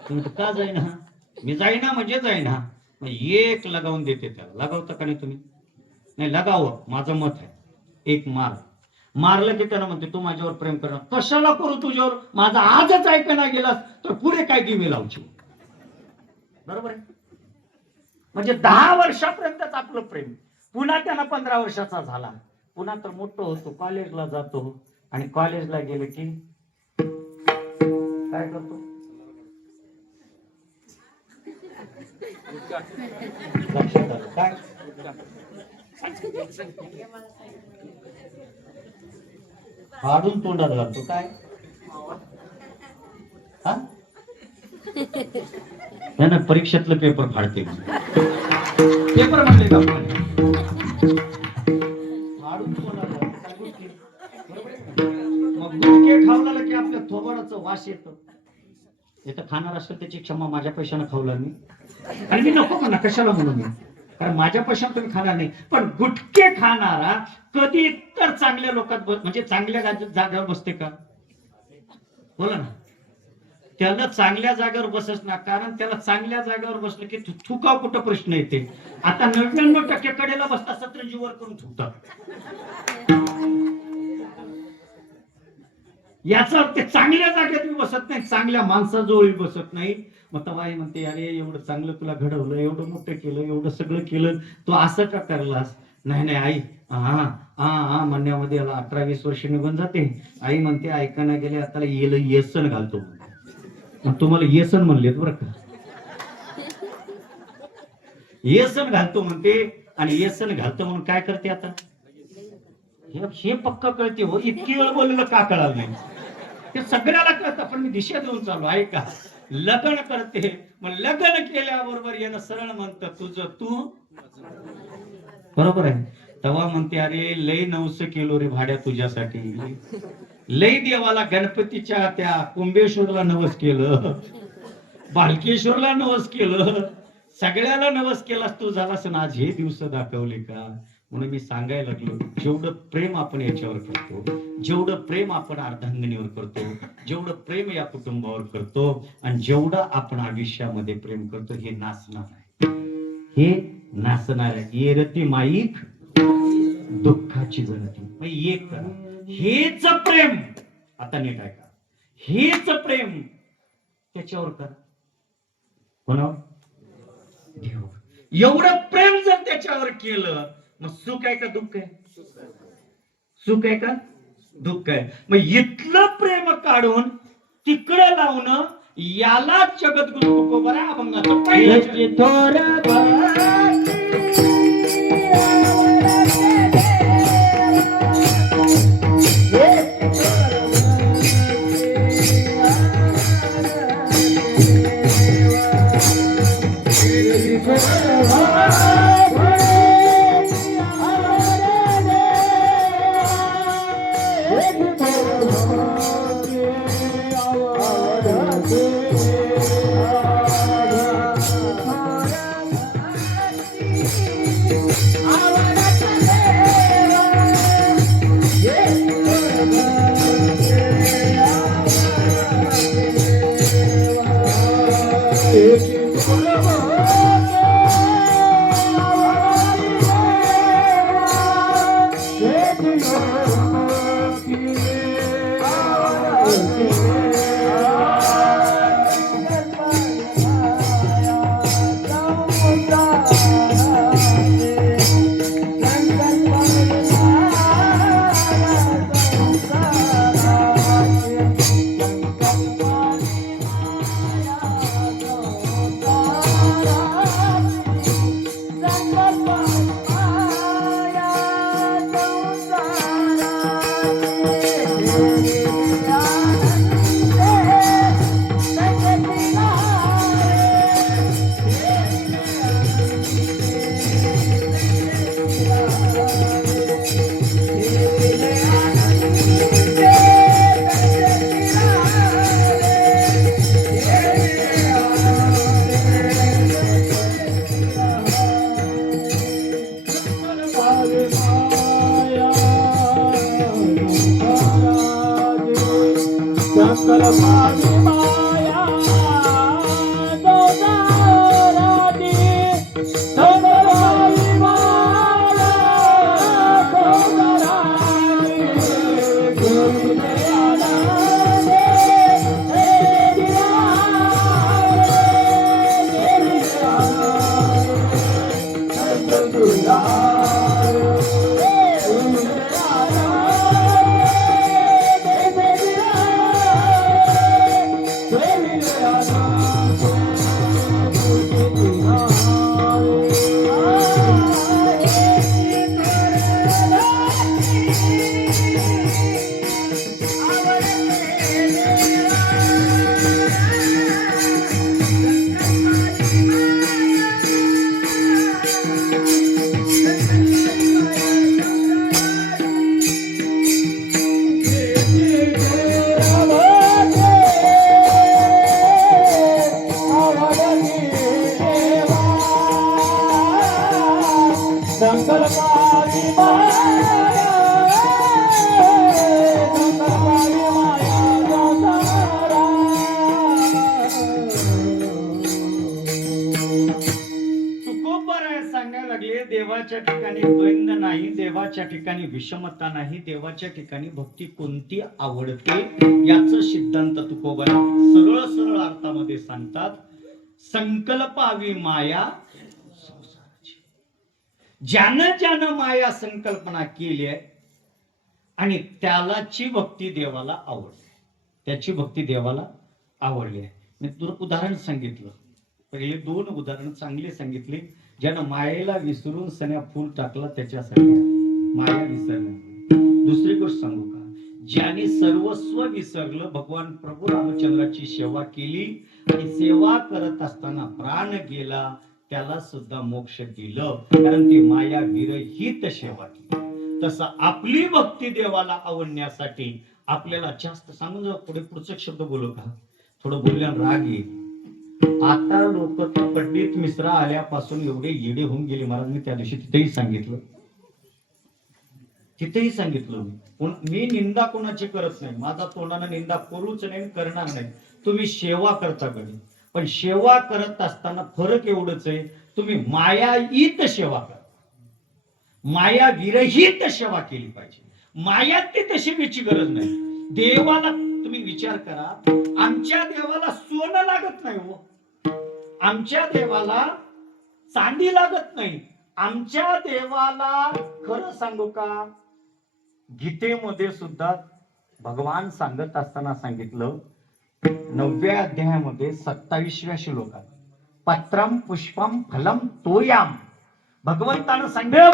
तुम्ही का जाईना? मी जाईना म्हणजे जाईना. मग एक लगावून देते त्याला. लगावता का नाही तुम्ही? नाही लगावं, माझं मत आहे. एक मारलं की त्याला म्हणते तू माझ्यावर प्रेम कर. कशाला करू तुझ्यावर? माझा आजच ऐकणा गेलास तर पुढे काय दिवे लावची. बरोबर आहे. म्हणजे 10 वर्षापर्यंतच आपलं प्रेम. पुन्हा त्याला 15 वर्षाचा झाला, पुन्हा तर मोठं होतो, कॉलेजला जातो. आणि कॉलेजला गेले की काय करतो? लक्षात आलं काय? फाडून तोंडात घालतो काय? हा, त्यानं परीक्षेतलं पेपर फाडते. पेपर म्हणले का फाडून तोंडात घालतो काय? गुटके. मग गुटके खावला की आपल्या थोबाडाचं वास येतं. हे तर खाणार असेल त्याची क्षमा, माझ्या पैशानं खावला मी. आणि मी नको म्हणा, कशाला म्हणून मी, कारण माझ्या पैशाने तुम्ही खाणार नाही. पण गुटखे खाणारा कधी तर चांगल्या लोकात म्हणजे चांगल्या जागेवर बसते का? बोला ना. त्याला चांगल्या जागेवर बसच ना, कारण त्याला चांगल्या जागेवर बसलं की थुकाव कुठं प्रश्न येते. आता 99% कडेला बसता, सतरंजीवर करून थुकतात. याचा अर्थ चांगल्या जागेत बसत नाही, चांगल्या माणसाजवळ बसत नाही. मग तवाई म्हणते अरे एवढं चांगलं तुला घडवलं, एवढं मोठं केलं, एवढं सगळं केलं, तू असं का करलास? नाही नाही आई, हा हा हा म्हणण्यामध्ये याला 18-20 वर्ष निघून जाते. आई म्हणते ऐकायला गेले आता येसन घालतो. मग तुम्हाला येसन म्हणलेत बरं का, येसन घालतो म्हणते. आणि येसन घालतो म्हणून काय करते आता? हे पक्क कळते हो. इतकी वेळ बोललेलं का कळालं नाही? ते सगळ्याला कळतं, पण मी दिशा देऊन चालू आहे का. लग्न करते, मग लग्न केल्याबरोबर येणं सरळ म्हणतं तुझं तू, बरोबर आहे. तेव्हा म्हणते अरे लय नवस केलो रे भाड्या तुझ्यासाठी, लय देवाला गणपतीच्या त्या कुंभेश्वरला नवस केलं, बालकेश्वरला नवस केलं, सगळ्याला नवस केलास तू, झालास ना आज हे दिवस दाखवले का. म्हणून मी सांगायला लागलो, जेवढं प्रेम आपण याच्यावर करतो, जेवढं प्रेम आपण अर्धांगिनीवर करतो, जेवढं प्रेम या कुटुंबावर करतो, आणि जेवढं आपण आयुष्यामध्ये प्रेम करतो, हे नासणार आहे. हे नासणार आहे. येरती माईक दुःखाची जनती. एक करा हेच प्रेम. आता नीट ऐका, हेच प्रेम त्याच्यावर करा. कोणावर? देव. एवढं प्रेम जर त्याच्यावर केलं, मग सुख आहे का दुःख आहे? सुख आहे का दुःख आहे? मग इथलं प्रेम काढून तिकडं लावणं, याला जगद्गुरु तुकोबरा अभंगाचं पहिलं संकल्पाची माया, संकल्पाची तुकोबराय सांगायला लागले, देवाच्या ठिकाणी द्वंद नाही, देवाच्या ठिकाणी विषमता नाही, देवाच्या ठिकाणी भक्ती कोणती आवडते याचा सिद्धांत तुकोबराय सरळ सरळ अर्थामध्ये सांगतात. संकल्प हवी माया संसाराची. ज्यानं ज्यानं माया संकल्पना केली आहे आणि त्यालाची भक्ती देवाला आवडली, त्याची भक्ती देवाला आवडली आहे. मी तुला उदाहरण सांगितलं, पहिले दोन उदाहरण चांगले सांगितले. ज्यानं मायेला विसरून सण्या फूल टाकला त्याच्यासाठी माया विसरली. दुसरी गोष्ट सांगू का, ज्याने सर्वस्व विसरलं, भगवान प्रभू रामचंद्राची सेवा केली आणि सेवा करत असताना प्राण गेला, त्याला सुद्धा मोक्ष दिलं, कारण ती माया विरहित सेवा केली. तसं आपली भक्ती देवाला आवडण्यासाठी आपल्याला जास्त सांगून जाऊ. पुढचा शब्द बोलू का, थोडं बोलल्यानं राग येईल. आता लोक पंडित मिश्रा आल्यापासून एवढे येडे होऊन गेले महाराज. मी त्या दिवशी तिथेही सांगितलं, मी निंदा कोणाची करत नाही, माझा तोंडाने निंदा करूच नाही, करणार नाही. तुम्ही सेवा करता कधी, पण सेवा करत असताना फरक एवढंच आहे, तुम्ही मायाहीत सेवा करा, माया विरहित सेवा केली पाहिजे. मायातीत सेवेची गरज नाही. देवाला तुम्ही विचार करा, आमच्या देवाला सोनं लागत नाही हो, आमच्या देवाला चांदी लागत नाही, आमच्या देवाला खरं सांगू का, गीतेमध्ये सुद्धा भगवान सांगत असताना सांगितलं 9व्या अध्यायामध्ये 27व्या श्लोकात, पत्रम पुष्पम फलम तोयाम, भगवंतानं सांगितलं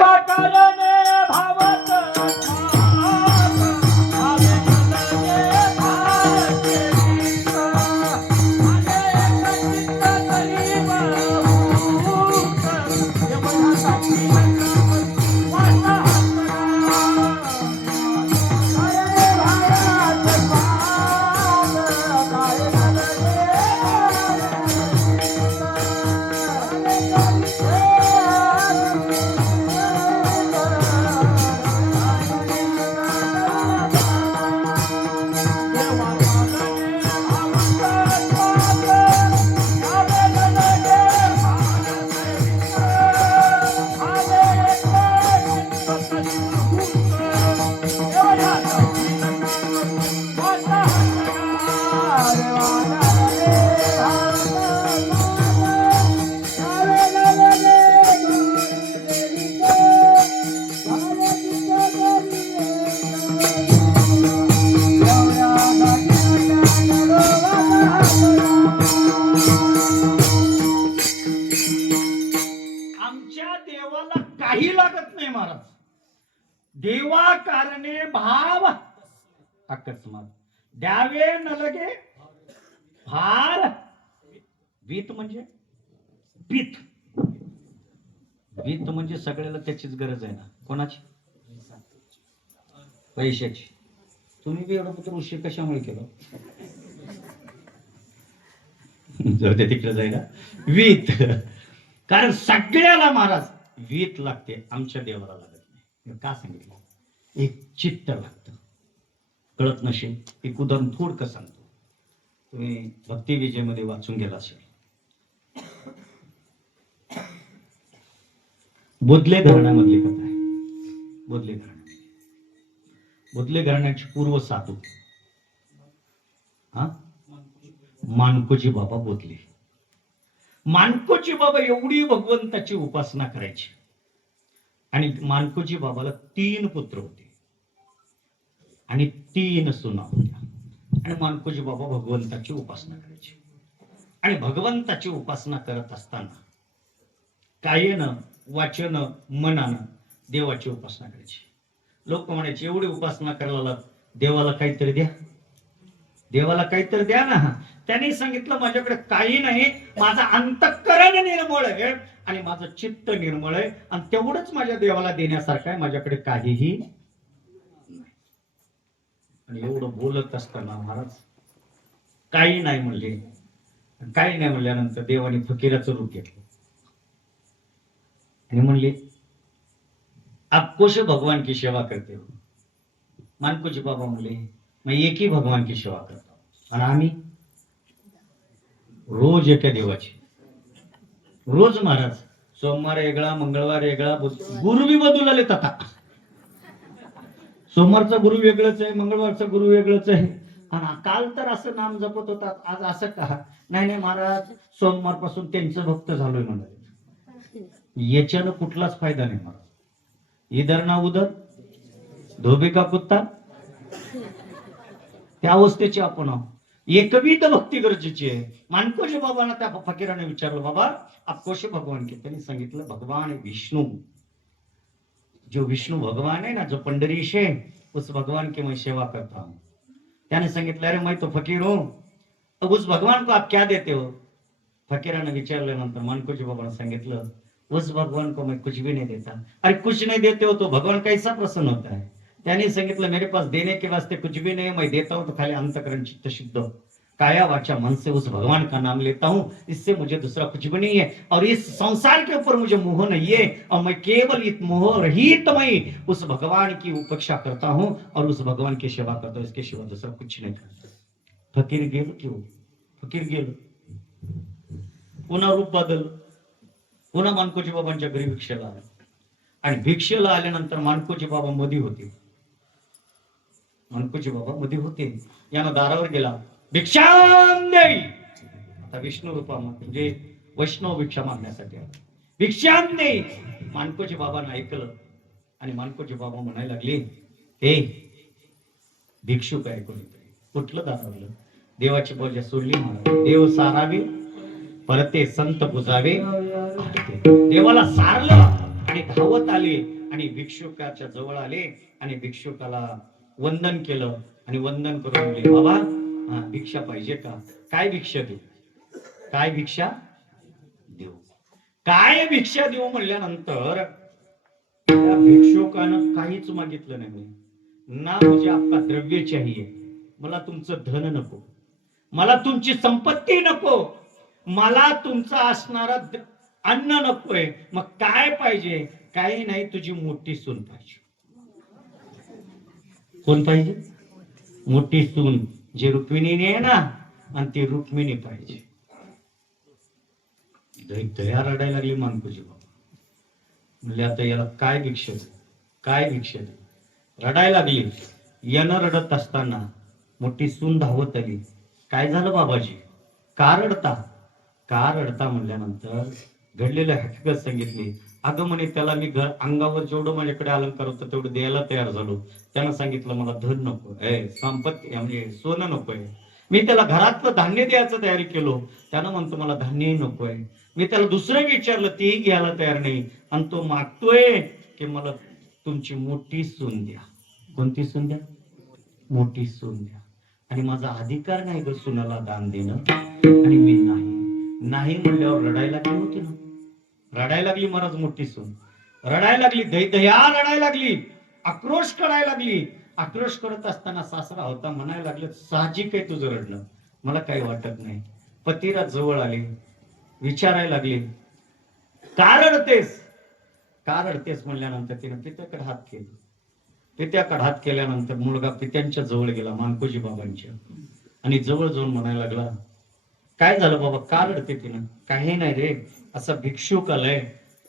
काही लागत नाही महाराज. देवा कारणे भाव अकस्मात द्यावे न लगे भार. भीत म्हणजे भीत, भीत म्हणजे सगळ्याला त्याचीच गरज आहे ना. कोणाची? पैशाची. तुम्ही बी एवढं पुत्र ऋषी कशामुळे केलं? जाऊ दे तिकडे जाईना. वीत, कारण सगळ्याला महाराज वीत लागते, आमच्या देवाला लागत नाही. का सांगितलं? एक चित्त लागतं. कळत नसेल एक उदाहरण थोडकं सांगतो, तुम्ही भक्ती विजय मध्ये वाचून गेला असेल. बोधले घराण्यामधली कथा आहे. बोधले घराणा, बोधले घराण्याची पूर्व साधू मानकोजी बाबा बोधले. मानकोजी बाबा एवढी भगवंताची उपासना करायची आणि मानकोजी बाबाला 3 पुत्र होते आणि 3 सुना होत्या. आणि मानकोजी बाबा भगवंताची उपासना करायची आणि भगवंताची उपासना करत असताना कायेनं वाचन मनानं देवाची उपासना करायची. लोक म्हणायचे एवढी उपासना करायला देवाला काहीतरी द्या, देवाला काहीतरी द्या ना. त्यांनी सांगितलं माझ्याकडे काही नाही, माझं अंतःकरण निर्मळ आहे आणि माझं चित्त निर्मळ आहे आणि तेवढंच माझ्या देवाला देण्यासारखं आहे, माझ्याकडे काहीही नाही. आणि एवढं बोलत असताना महाराज काही नाही म्हणले. काही नाही म्हणल्यानंतर देवाने फकीराचं रूप घेतलं आणि म्हणले आपको से भगवान की सेवा करते हो. मानकोजी बाबा म्हणले मैं एक ही भगवान की सेवा करता हूं. आणि आम्ही रोज एका देवाची. रोज महाराज सोमवार वेगळा, मंगळवार वेगळा, गुरु बी बदलले आता. सोमवारचा गुरु वेगळंच आहे, मंगळवारचा गुरु वेगळंच आहे. आणि काल तर असं नाम जपत होता, आज असं का? नाही नाही महाराज, सोमवारपासून त्यांचं भक्त झालोय म्हणाले. याच्यानं कुठलाच फायदा नाही महाराज. इधर ना उधर, धोबी का कुत्ता. त्या अवस्थेची आपण आहोत. एकविध भक्ती गरजेची आहे. मानकोजी बाबांना त्या फकीराने विचारलं, बाबा आपको से भगवान के. त्यांनी सांगितलं भगवान विष्णु, जो विष्णु भगवान है ना, जो पंडरीश है, उस भगवान की मैं सेवा करता हूं. त्याने सांगितलं अरे मैं तो फकीर हूं, अब उस भगवान को आप क्या देते हो. फकीराने विचारल्यानंतर मानकोजी बाबांना सांगितलं उस भगवान को मैं कुछ भी नहीं देता. अरे कुछ नहीं देते हो तो भगवान कैसा प्रसन्न होता है. त्याने सांगितलं मेरे पास देने के वास्ते कुछ भी नहीं, मैं देता हूं तो खाली अंतकरण चित्त शुद्ध काया वाचा मन से उस भगवान का नाम लेता हूं. इससे मुझे दूसरा कुछ भी नहीं है और इस संसार के ऊपर मुझे मोह नहीं है और मैं केवल इस मोह रहित मैं उस भगवान की उपेक्षा करता हूं और उस भगवान की सेवा करता हूं. इसके सिवा दूसरा कुछ नहीं करता. फकीर गेलो क्यों. फकीर गेलो, पुन्हा रूप बदल, पुन्हा मानकोजी बाबांच्या घरी भिक्षेला आला. आणि भिक्षेला आल्यानंतर मानकोजी बाबा मध्ये होते. मानकोजी बाबा मध्ये होते. यानं दारावर गेला, भिक्षाम दे. आता विष्णू रूपामध्ये म्हणजे वैष्णव भिक्षा मागण्यासाठी आला. भिक्षाम दे. मानकोजी बाबांना ऐकलं आणि मानकोजी बाबा म्हणायला लागले, हे भिक्षुक आहे कोणीतरी. कुठलं दारावलं. देवाची पूजा सोडली म्हणा. देव सारावे परते संत पुजावे. देवाला सारलं आणि धावत आले आणि भिक्षुकाच्या जवळ आले आणि भिक्षुकाला वंदन केलं आणि वंदन करून म्हणले, बाबा भिक्षा पाहिजे का. काय भिक्षा देऊ. काय भिक्षा देऊ. काय भिक्षा देऊ म्हणल्यानंतर त्या भिक्षुकानं काहीच मागितलं नाही. ना मुझे आपका द्रव्य चाहिए, मला तुमचं धन नको, मला तुमची संपत्ती नको, मला तुमचा असणारा अन्न नकोय. मग काय पाहिजे. काही नाही, तुझी मोठी सून पाहिजे. कोण पाहिजे. मोठी सून जे रुक्मिणीने आहे ना, आणि ती रुक्मिणी पाहिजे. दया रडायला लागली मानकोजी बाबा. म्हणले आता याला काय भिक्षा दे, काय भिक्षा दे. रडायला लागली. यानं रडत असताना मोठी सून धावत आली. काय झालं बाबाजी. का रडता. का रडता म्हणल्यानंतर घडलेलं हकीकत सांगितली. अगं म्हणे त्याला मी अंगावर जेवढं माझ्याकडे अलंकार होतं तेवढं द्यायला तयार झालो. त्यानं सांगितलं मला धन नको, संपत्ती म्हणजे सोनं नकोय. मी त्याला घरातलं धान्य द्यायचं तयारी केलो. त्यानं म्हणतो मला धान्यही नकोय. मी त्याला दुसरं विचारलं तेही घ्यायला तयार नाही. आणि तो मागतोय की मला तुमची मोठी सून द्या. कोणती सून द्या. मोठी सून द्या. आणि माझा अधिकार नाही ग सुनाला दान देणं. आणि मी नाही म्हणल्यावर रडायला लागली होती ना. रडायला लागली महाराज मोठी सून. रडायला लागली. दया रडायला लागली. आक्रोश करायला लागली. आक्रोश करत असताना सासरा होता म्हणायला लागले साहजिक आहे तुझं रडणं, मला काही वाटत नाही. पतीला जवळ आले. विचारायला लागले का रडतेस. का रडतेस म्हणल्यानंतर तिने पित्याकडे हात केला. पित्याकडे हात केल्यानंतर मुलगा पित्यांच्या जवळ गेला मानकोजी बाबांच्या आणि जवळ जाऊन म्हणायला लागला काय झालं बाबा. का रडते तिनं. काही नाही रे, असा भिक्षुक आलाय.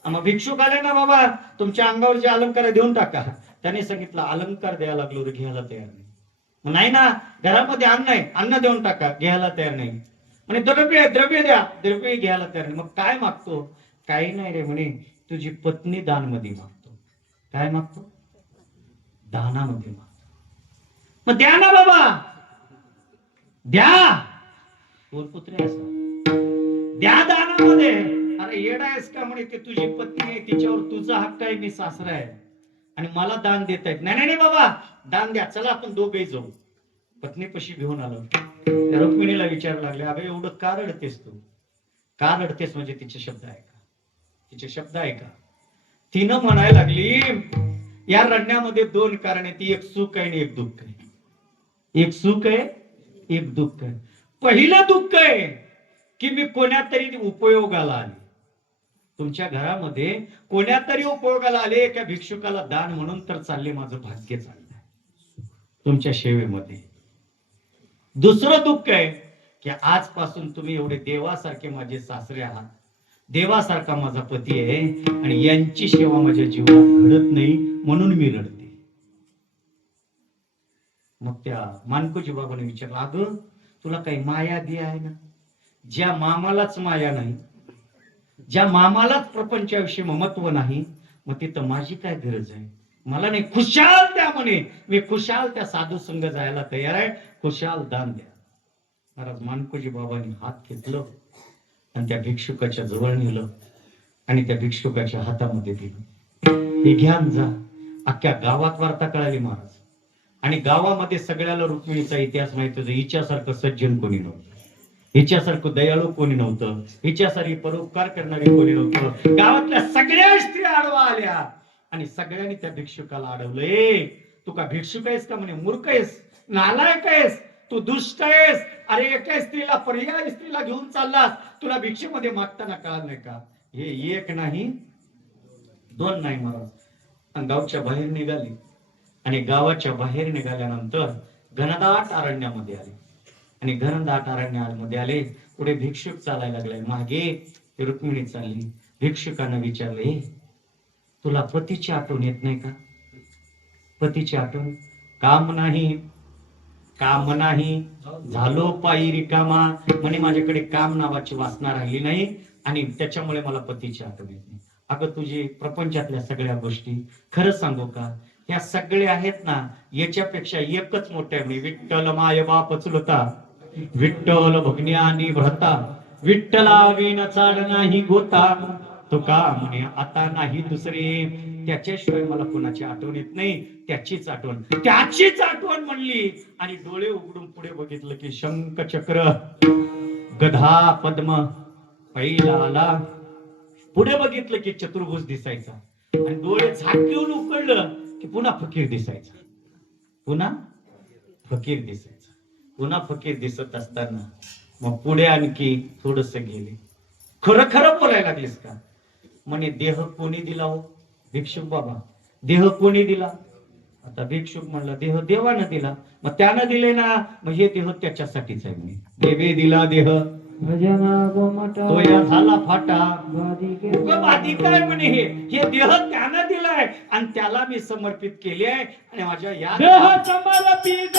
मग भिक्षुक आलाय ना बाबा, तुमच्या अंगावर जे अलंकार देऊन टाका. त्याने सांगितलं अलंकार द्यायला लागलो रे, घ्यायला तयार नाही. नाही ना, घरामध्ये अन्न आहे, अन्न देऊन टाका. घ्यायला तयार नाही. म्हणे द्रव्य द्या. द्रव्य घ्यायला तयार नाही. मग काय मागतो. काही नाही रे म्हणे, तुझी पत्नी दानमध्ये मागतो. काय मागतो. दानामध्ये मागतो. मग द्या ना बाबा, द्या. पुत्र असा द्या दानामध्ये. अरे येडा आहेस का म्हणे, ते तुझी पत्नी आहे, तिच्यावर तुझा हक्क आहे, मी सासरा आहे आणि मला दान देत आहेत. नाही नाही बाबा दान द्या, चला आपण दोघे जाऊ. पत्नी पशी घेऊन आलो. त्या रुक्मिणीला विचारायला लागले अगं एवढं का रडतेस तू. का रडतेस म्हणजे तिचे शब्द ऐका. तिचे शब्द ऐका. तिनं म्हणायला लागली या रडण्यामध्ये दोन कारण आहेत. ती एक सुख आहे आणि एक दुःख आहे. एक सुख आहे, एक दुःख आहे. पहिलं दुःख आहे की मी कोणातरी उपयोगाला आले. तुमच्या घरामध्ये कोण्या तरी उपयोगाला आले एका भिक्षुकाला दान म्हणून तर चालले, माझं भाग्य चाललंय तुमच्या सेवेमध्ये. दुसरं दुःख आहे की आजपासून तुम्ही एवढे देवासारखे माझे सासरे आहात, देवासारखा माझा पती आहे, आणि यांची सेवा माझ्या जीवनात घडत नाही म्हणून मी रडते. मग त्या मानकोजी बाबाने विचारलं, अगं तुला काही माया दे आहे ना? ज्या मामालाच माया नाही, ज्या मामालाच प्रपंचाविषयी ममत्व नाही, मग तिथं माझी काय गरज आहे? मला नाही, खुशाल द्या म्हणे, मी खुशाल त्या साधू संघ जायला तयार आहे, खुशाल दान द्या. महाराज मानकोजी बाबांनी हात घेतलं आणि त्या भिक्षुकाच्या जवळ नेलं आणि त्या भिक्षुकाच्या हातामध्ये दिलं. हे घ्यान जा. अख्ख्या गावात वार्ता कळाली महाराज, आणि गावामध्ये सगळ्याला रुक्मिणीचा इतिहास माहित होता. हिच्यासारखं सज्जन कोणी नव्हतं, हिच्यासारखं दयाळू कोणी नव्हतं, हिच्यासारखी परोपकार करणारी कोणी नव्हतं. गावातल्या सगळ्या स्त्रिया आडवा आल्या आणि सगळ्यांनी त्या भिक्षुकाला अडवलं. ए तू का भिक्षुक आहेस का म्हणे? मूर्ख आहेस, नालायक आहेस, तू दुष्ट आहेस. अरे एका स्त्रीला पर्याय स्त्रीला घेऊन चाललास, तुला भिक्षेमध्ये मागताना कळालं नाही का? हे एक नाही दोन नाही महाराज. गावच्या बाहेर निघाली आणि गावाच्या बाहेर निघाल्यानंतर घनदाट अरण्यामध्ये आले आणि घनदाट अरण्यामध्ये आले. पुढे भिक्षुक चालायला लागलाय, मागे रुक्मिणी चालली. भिक्षुकानं विचारले, तुला पतीची आठवण येत नाही का? पतीची आठवण? काम नाही, काम नाही, झालो पायी रिकामा म्हणे, माझ्याकडे काम नावाची वासना राहिली नाही आणि त्याच्यामुळे मला पतीची आठवण येत नाही. अगं तुझी प्रपंचातल्या सगळ्या गोष्टी खरं सांगू का, ह्या सगळ्या आहेत ना, याच्यापेक्षा एकच मोठं आहे. विठ्ठल माय बाप चुलता, विठ्ठल भगन्यानी भ्रता, विठ्ठला विण चाल नाही गोता, तो का म्हणे आता नाही दुसरे. त्याच्याशिवाय मला कोणाची आठवण येत नाही, त्याचीच आठवण म्हणली. आणि डोळे उघडून पुढे बघितलं की शंख चक्र गधा पद्म पहिला आला. पुढे बघितलं की चतुर्भुज दिसायचा आणि डोळे झाकून उघडलं की पुन्हा फकीर दिसायचा, पुन्हा फकीर दिसायचा. पुन्हा फकीर दिसत असताना मग पुढे आणखी थोडस गेले. खरं खरं बोलायला लागलीस का म्हणे? देह कोणी दिला हो? भिक्षुक बाबा, देह कोणी दिला? आता भिक्षुक म्हणला, देह देवानं दिला. मग त्यानं दिले ना, मग हे देह त्याच्यासाठीच आहे म्हणे. देवे दिला देह तो या झाला फाटा, बाधी काय म्हणे? हे देह त्यानं दिलाय आणि त्याला मी समर्पित केले आहे आणि माझ्या या देह समर्पित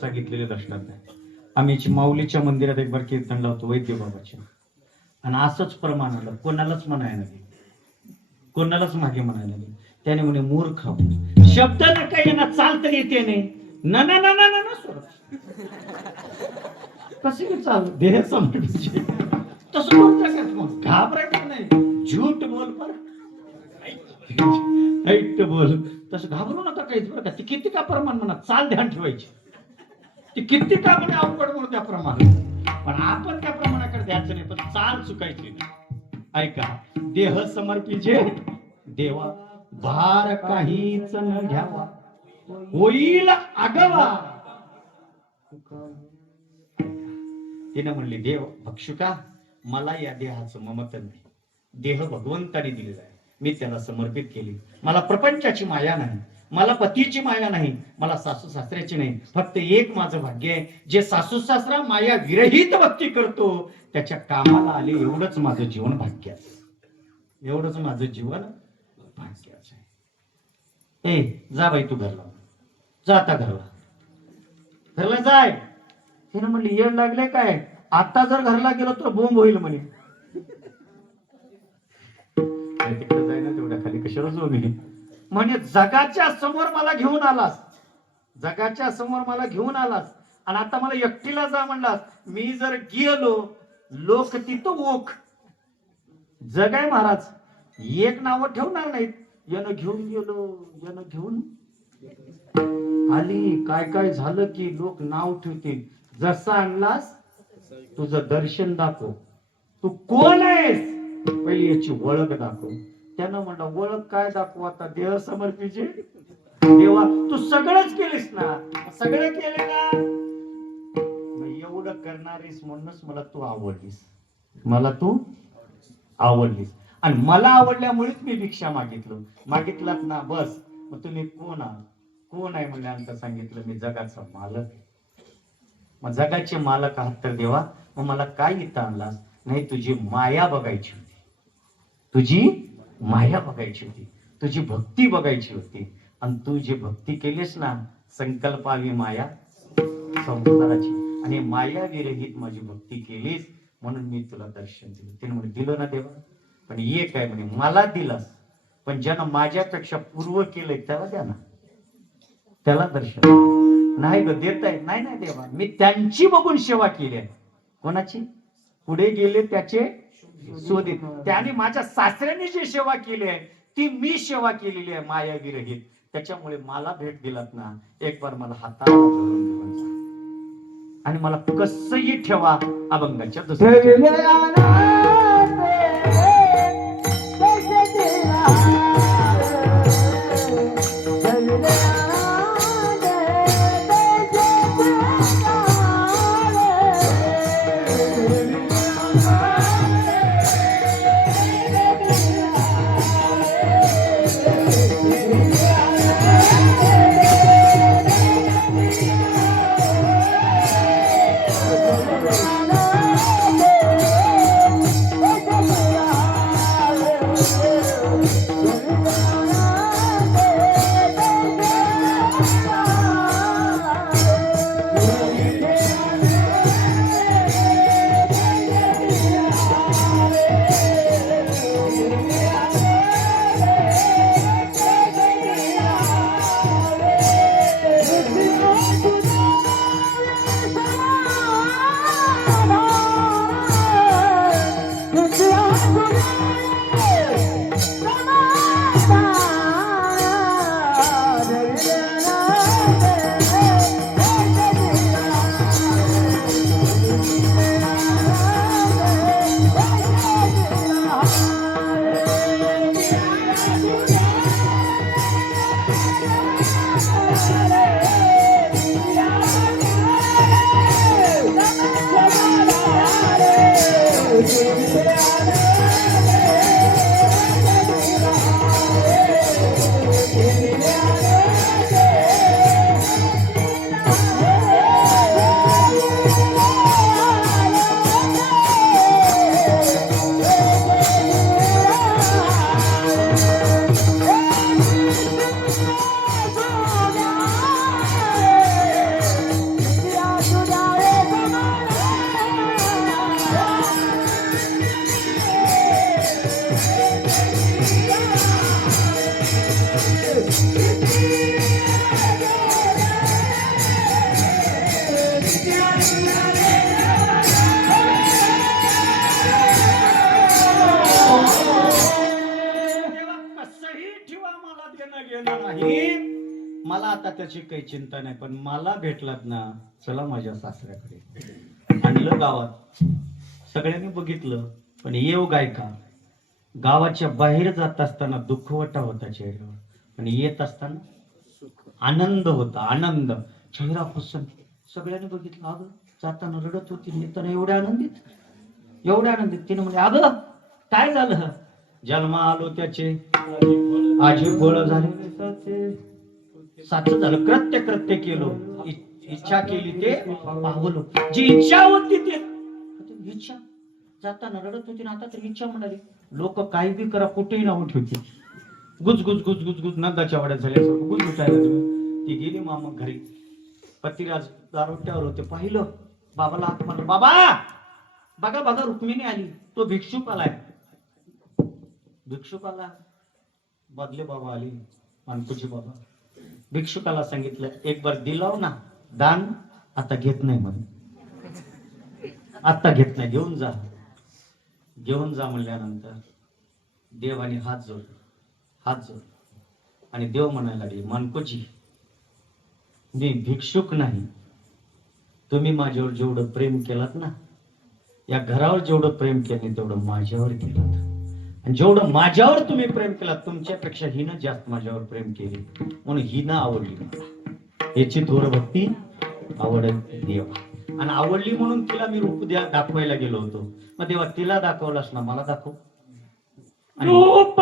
सांगितलेले लक्षात नाही. आम्ही माऊलीच्या मंदिरात एक बार कीर्तन लावतो वैद्य बाबाच्या, आणि असंच प्रमाण आलं, कोणालाच म्हणायला नाही, कोणालाच मागे म्हणायला नाही. त्याने म्हणे मूर्ख शब्द नका येणार, चाल तर येते नाही ना ना ना ना ना कसे की चाल देह समजायचे तसं बोलता का? मग घाबरायचं नाही, झूट बोल पर ऐट बोल, तसं घाबरू नका काहीच बरं का. ती किती का प्रमाण म्हणा, चाल ध्यान ठेवायची. ती किती का म्हणे अवघड म्हणून त्या प्रमाण, पण आपण त्या प्रमाणाकडे द्यायचं नाही, पण चाल चुकायची नाही. ऐका, देह समर्पिचे देवा, भार काहीच न घ्यावा, होईल आगवा. तिने म्हणली, देव भक्षुका, मला या देहाचं ममत्व नाही. देह भगवंताने दिलेला आहे, मी त्याला समर्पित केली. मला प्रपंचाची माया नाही, मला पतीची माया नाही, मला सासू सासऱ्याची नाही. फक्त एक माझं भाग्य आहे, जे सासू सासरा माया विरहित भक्ती करतो त्याच्या कामाला आले. एवढंच माझं जीवन भाग्याचं, एवढंच माझं जीवन भाग्याचं आहे. ए जा बाई तू घरला, जा आता घरला, घरला जाय. तिने म्हणली येड लागले काय, आता जर घरला गेलो तर बोंब होईल म्हणे. तिकडे जाय ना तेवढ्या खाली कशाला जाऊ मी. म्हणजे जगाच्या समोर मला घेऊन आलास, जगाच्या समोर मला घेऊन आलास आणि आता मला एकटीला जा म्हणलास. मी जर गेलो लोक तिथं ओख. जग आहे महाराज, एक नाव ठेवणार नाहीत. यानं घेऊन गेलो, यानं घेऊन आली, काय काय झालं की लोक नाव ठेवतील. जसा आणलास तुझं दर्शन दाखव, तू कोण आहेस पहिली याची ओळख दाखव. त्यानं म्हणलं ओळख काय दाखवू आता, देह समर्पीचे. देवा तू सगळंच केलीस ना, सगळं केले ना, मग एवढं करणारीस म्हणूनच मला तू आवडलीस, मला तू आवडलीस. आणि मला आवडल्यामुळेच मी भिक्षा मागितलात ना. बस मग तुम्ही कोण आहात, कोण आहे म्हणल्यानंतर सांगितलं मी जगाचा मालक आहे. मग जगाचे मालक आहात तर देवा मग मला काय इथं आणलास. नाही तुझी माया बघायची होती, तुझी माया बघायची होती, तुझी भक्ती बघायची होती. आणि तू जी भक्ती केलीस ना, संकल्पावी माया संसाराची, आणि माया विरहित माझी भक्ती केलीस म्हणून मी तुला दर्शन दिलं. तिने म्हणे दिलं ना देवा, पण एक आहे म्हणे, मला दिलास पण ज्यानं माझ्यापेक्षा पूर्व केलंय त्याला द्या ना, त्याला दर्शन नाही ग देताय. नाही नाही देवा, मी त्यांची बघून सेवा केली आहे. कोणाची? पुढे गेले त्याचे शोधित. त्याने माझ्या सासऱ्याने जी सेवा केली आहे ती मी सेवा केलेली आहे माया विरहित. त्याच्यामुळे मला भेट दिलात ना, एक बार मला हाताला धरून घेऊन जा आणि मला कसंही ठेवा अभंगाच्या मला आता त्याची काही चिंता नाही, पण मला भेटलात ना, चला माझ्या सासऱ्याकडे. आणलं गावात, सगळ्यांनी बघितलं, पण येव गायका गावाच्या बाहेर जात असताना दुःखवटा होता चेहऱ्यावर, पण येत असताना आनंद होता, आनंद, चेहरा पुसून. सगळ्यांनी बघितलं, अगं जाताना रडत होती, येताना एवढ्या आनंदित, एवढ्या आनंदित. तिने म्हणजे अगं काय झालं. जन्मा आलो त्याचे आजी गोळ झाले, साचं झालं, कृत्य कृत्य केलं, इच्छा केली ते पावलो. जी इच्छा होती ते इच्छा जाताना रडत होती ना, आता तर इच्छा म्हणाली. लोक काही बी करा, कुठेही नाव ठेवते. गुज गुज गुज गुज गुज नंदाच्या वाड्यात झाल्यासारखं गुज उठायला ती गेली मामा घरी. पतिराज दारोट्यावर होते, पाहिलं बाबाला हात मारला, बाबा बघा बघा रुक्मिणी आली, तो भिक्षुक आलाय. भिक्षुक आला, बदले बाबा आली, मानकुजी बाबा. भिक्षुकाला सांगितलं, एक बार दिलाव ना दान, आता घेत नाही म्हणे, आता घेत नाही, घेऊन जा. घेऊन जा म्हणल्यानंतर देवाने हात जोड आणि देव म्हणायला लागले, मानकोजी मी भिक्षुक नाही, तुम्ही माझ्यावर जेवढं प्रेम केलात ना, या घरावर जेवढं प्रेम केलं तेवढं माझ्यावर केलं, आणि जेवढं माझ्यावर तुम्ही प्रेम केलात तुमच्यापेक्षा हिनं जास्त माझ्यावर प्रेम केले, म्हणून हिनं आवडली मला. याची थोर भक्ती आवडत देवा. आणि आवडली म्हणून तिला मी रूप दाखवायला गेलो होतो. मग देवा तिला दाखवलास ना, मला दाखव. रूप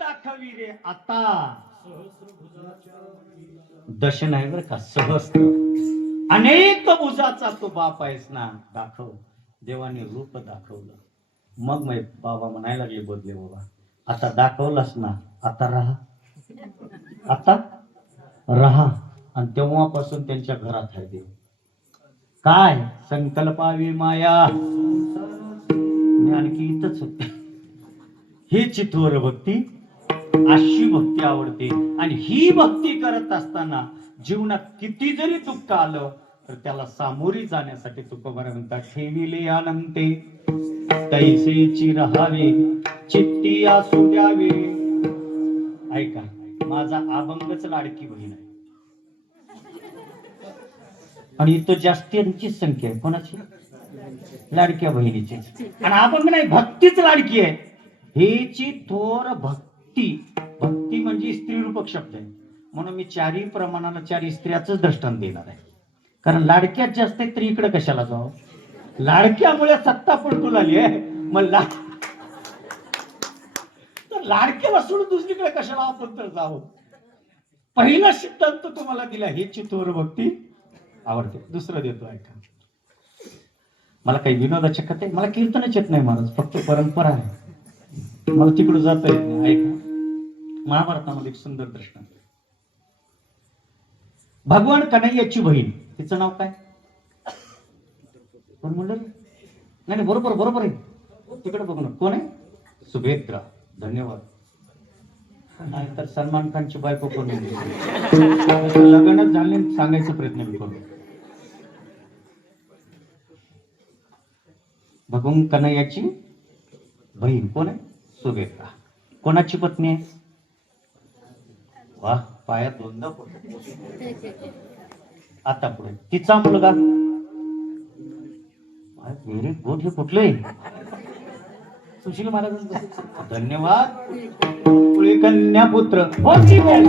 दाखवी रे आता दश नाही बरं का, सहस्त्र अनेक भुजाचा तो बाप आहेस ना, दाखव. देवाने रूप दाखवलं. मग बाबा म्हणायला लागले, बोलले बाबा आता दाखवलास ना, आता राहा. आणि तेव्हापासून त्यांच्या घरात आहे देव. काय संकल्पावी माया, आणखी इथंच होते. ही चित्तवर भक्ती, अशी भक्ती आवडते. आणि ही भक्ती करत असताना जीवनात किती जरी दुःख आलं तर त्याला सामोरी जाण्यासाठी तुकोबारा म्हणतात, ठेविले आनंते तैसेची राहावे, चित्ती असू द्यावे. ऐका, माझा अभंगच लाडकी बहीण आहे, आणि इथं जास्तींचीच संख्या आहे. कोणाची? लाडक्या बहिणीची. आणि अभंग नाही, भक्तीच लाडकी आहे. हेची थोर भक्ती म्हणजे स्त्री रूपक शब्द आहे, म्हणून मी चारही प्रमाणाला चारही स्त्रियाच दृष्टांत देणार आहे. कारण लाडक्यात जास्त आहे तर इकडे कशाला जावं? लाडक्यामुळे सत्ता पलटून आली आहे. मग लाडक्याला सोडून दुसरीकडे कशाला आपण तर जावं? पहिला सिद्धांत तुम्हाला दिला, हेची थोर भक्ती आवडते. दुसरं देतो, ऐका. मला काही विनोदाच्या कथा, मला कीर्तनच येत नाही महाराज, फक्त परंपरा आहे, मला तिकडे जाता येत नाही. ऐका, महाभारतामध्ये एक सुंदर दृष्टांत. भगवान कन्हैयाची बहीण, तिचं नाव काय? कोण म्हणलं? नाही, बरोबर आहे, तिकडे बघू ना. कोण आहे? सुभेद्रा. धन्यवाद. नाही तर सलमान खानची बायको कोण आहे? लग्नच झाले, सांगायचा प्रयत्न मी करतो. भगवान कन्हैयाची बहीण कोण आहे? सुभेद्रा. कोणाची पत्नी आहे? वाह, पायात दोनदा पडतो. आता पुढे तिचा मुलगा. Very good. हे कुठले? सुशील महाराजांचं धन्यवाद पुढे कन्या पुत्र हो ठीक आहे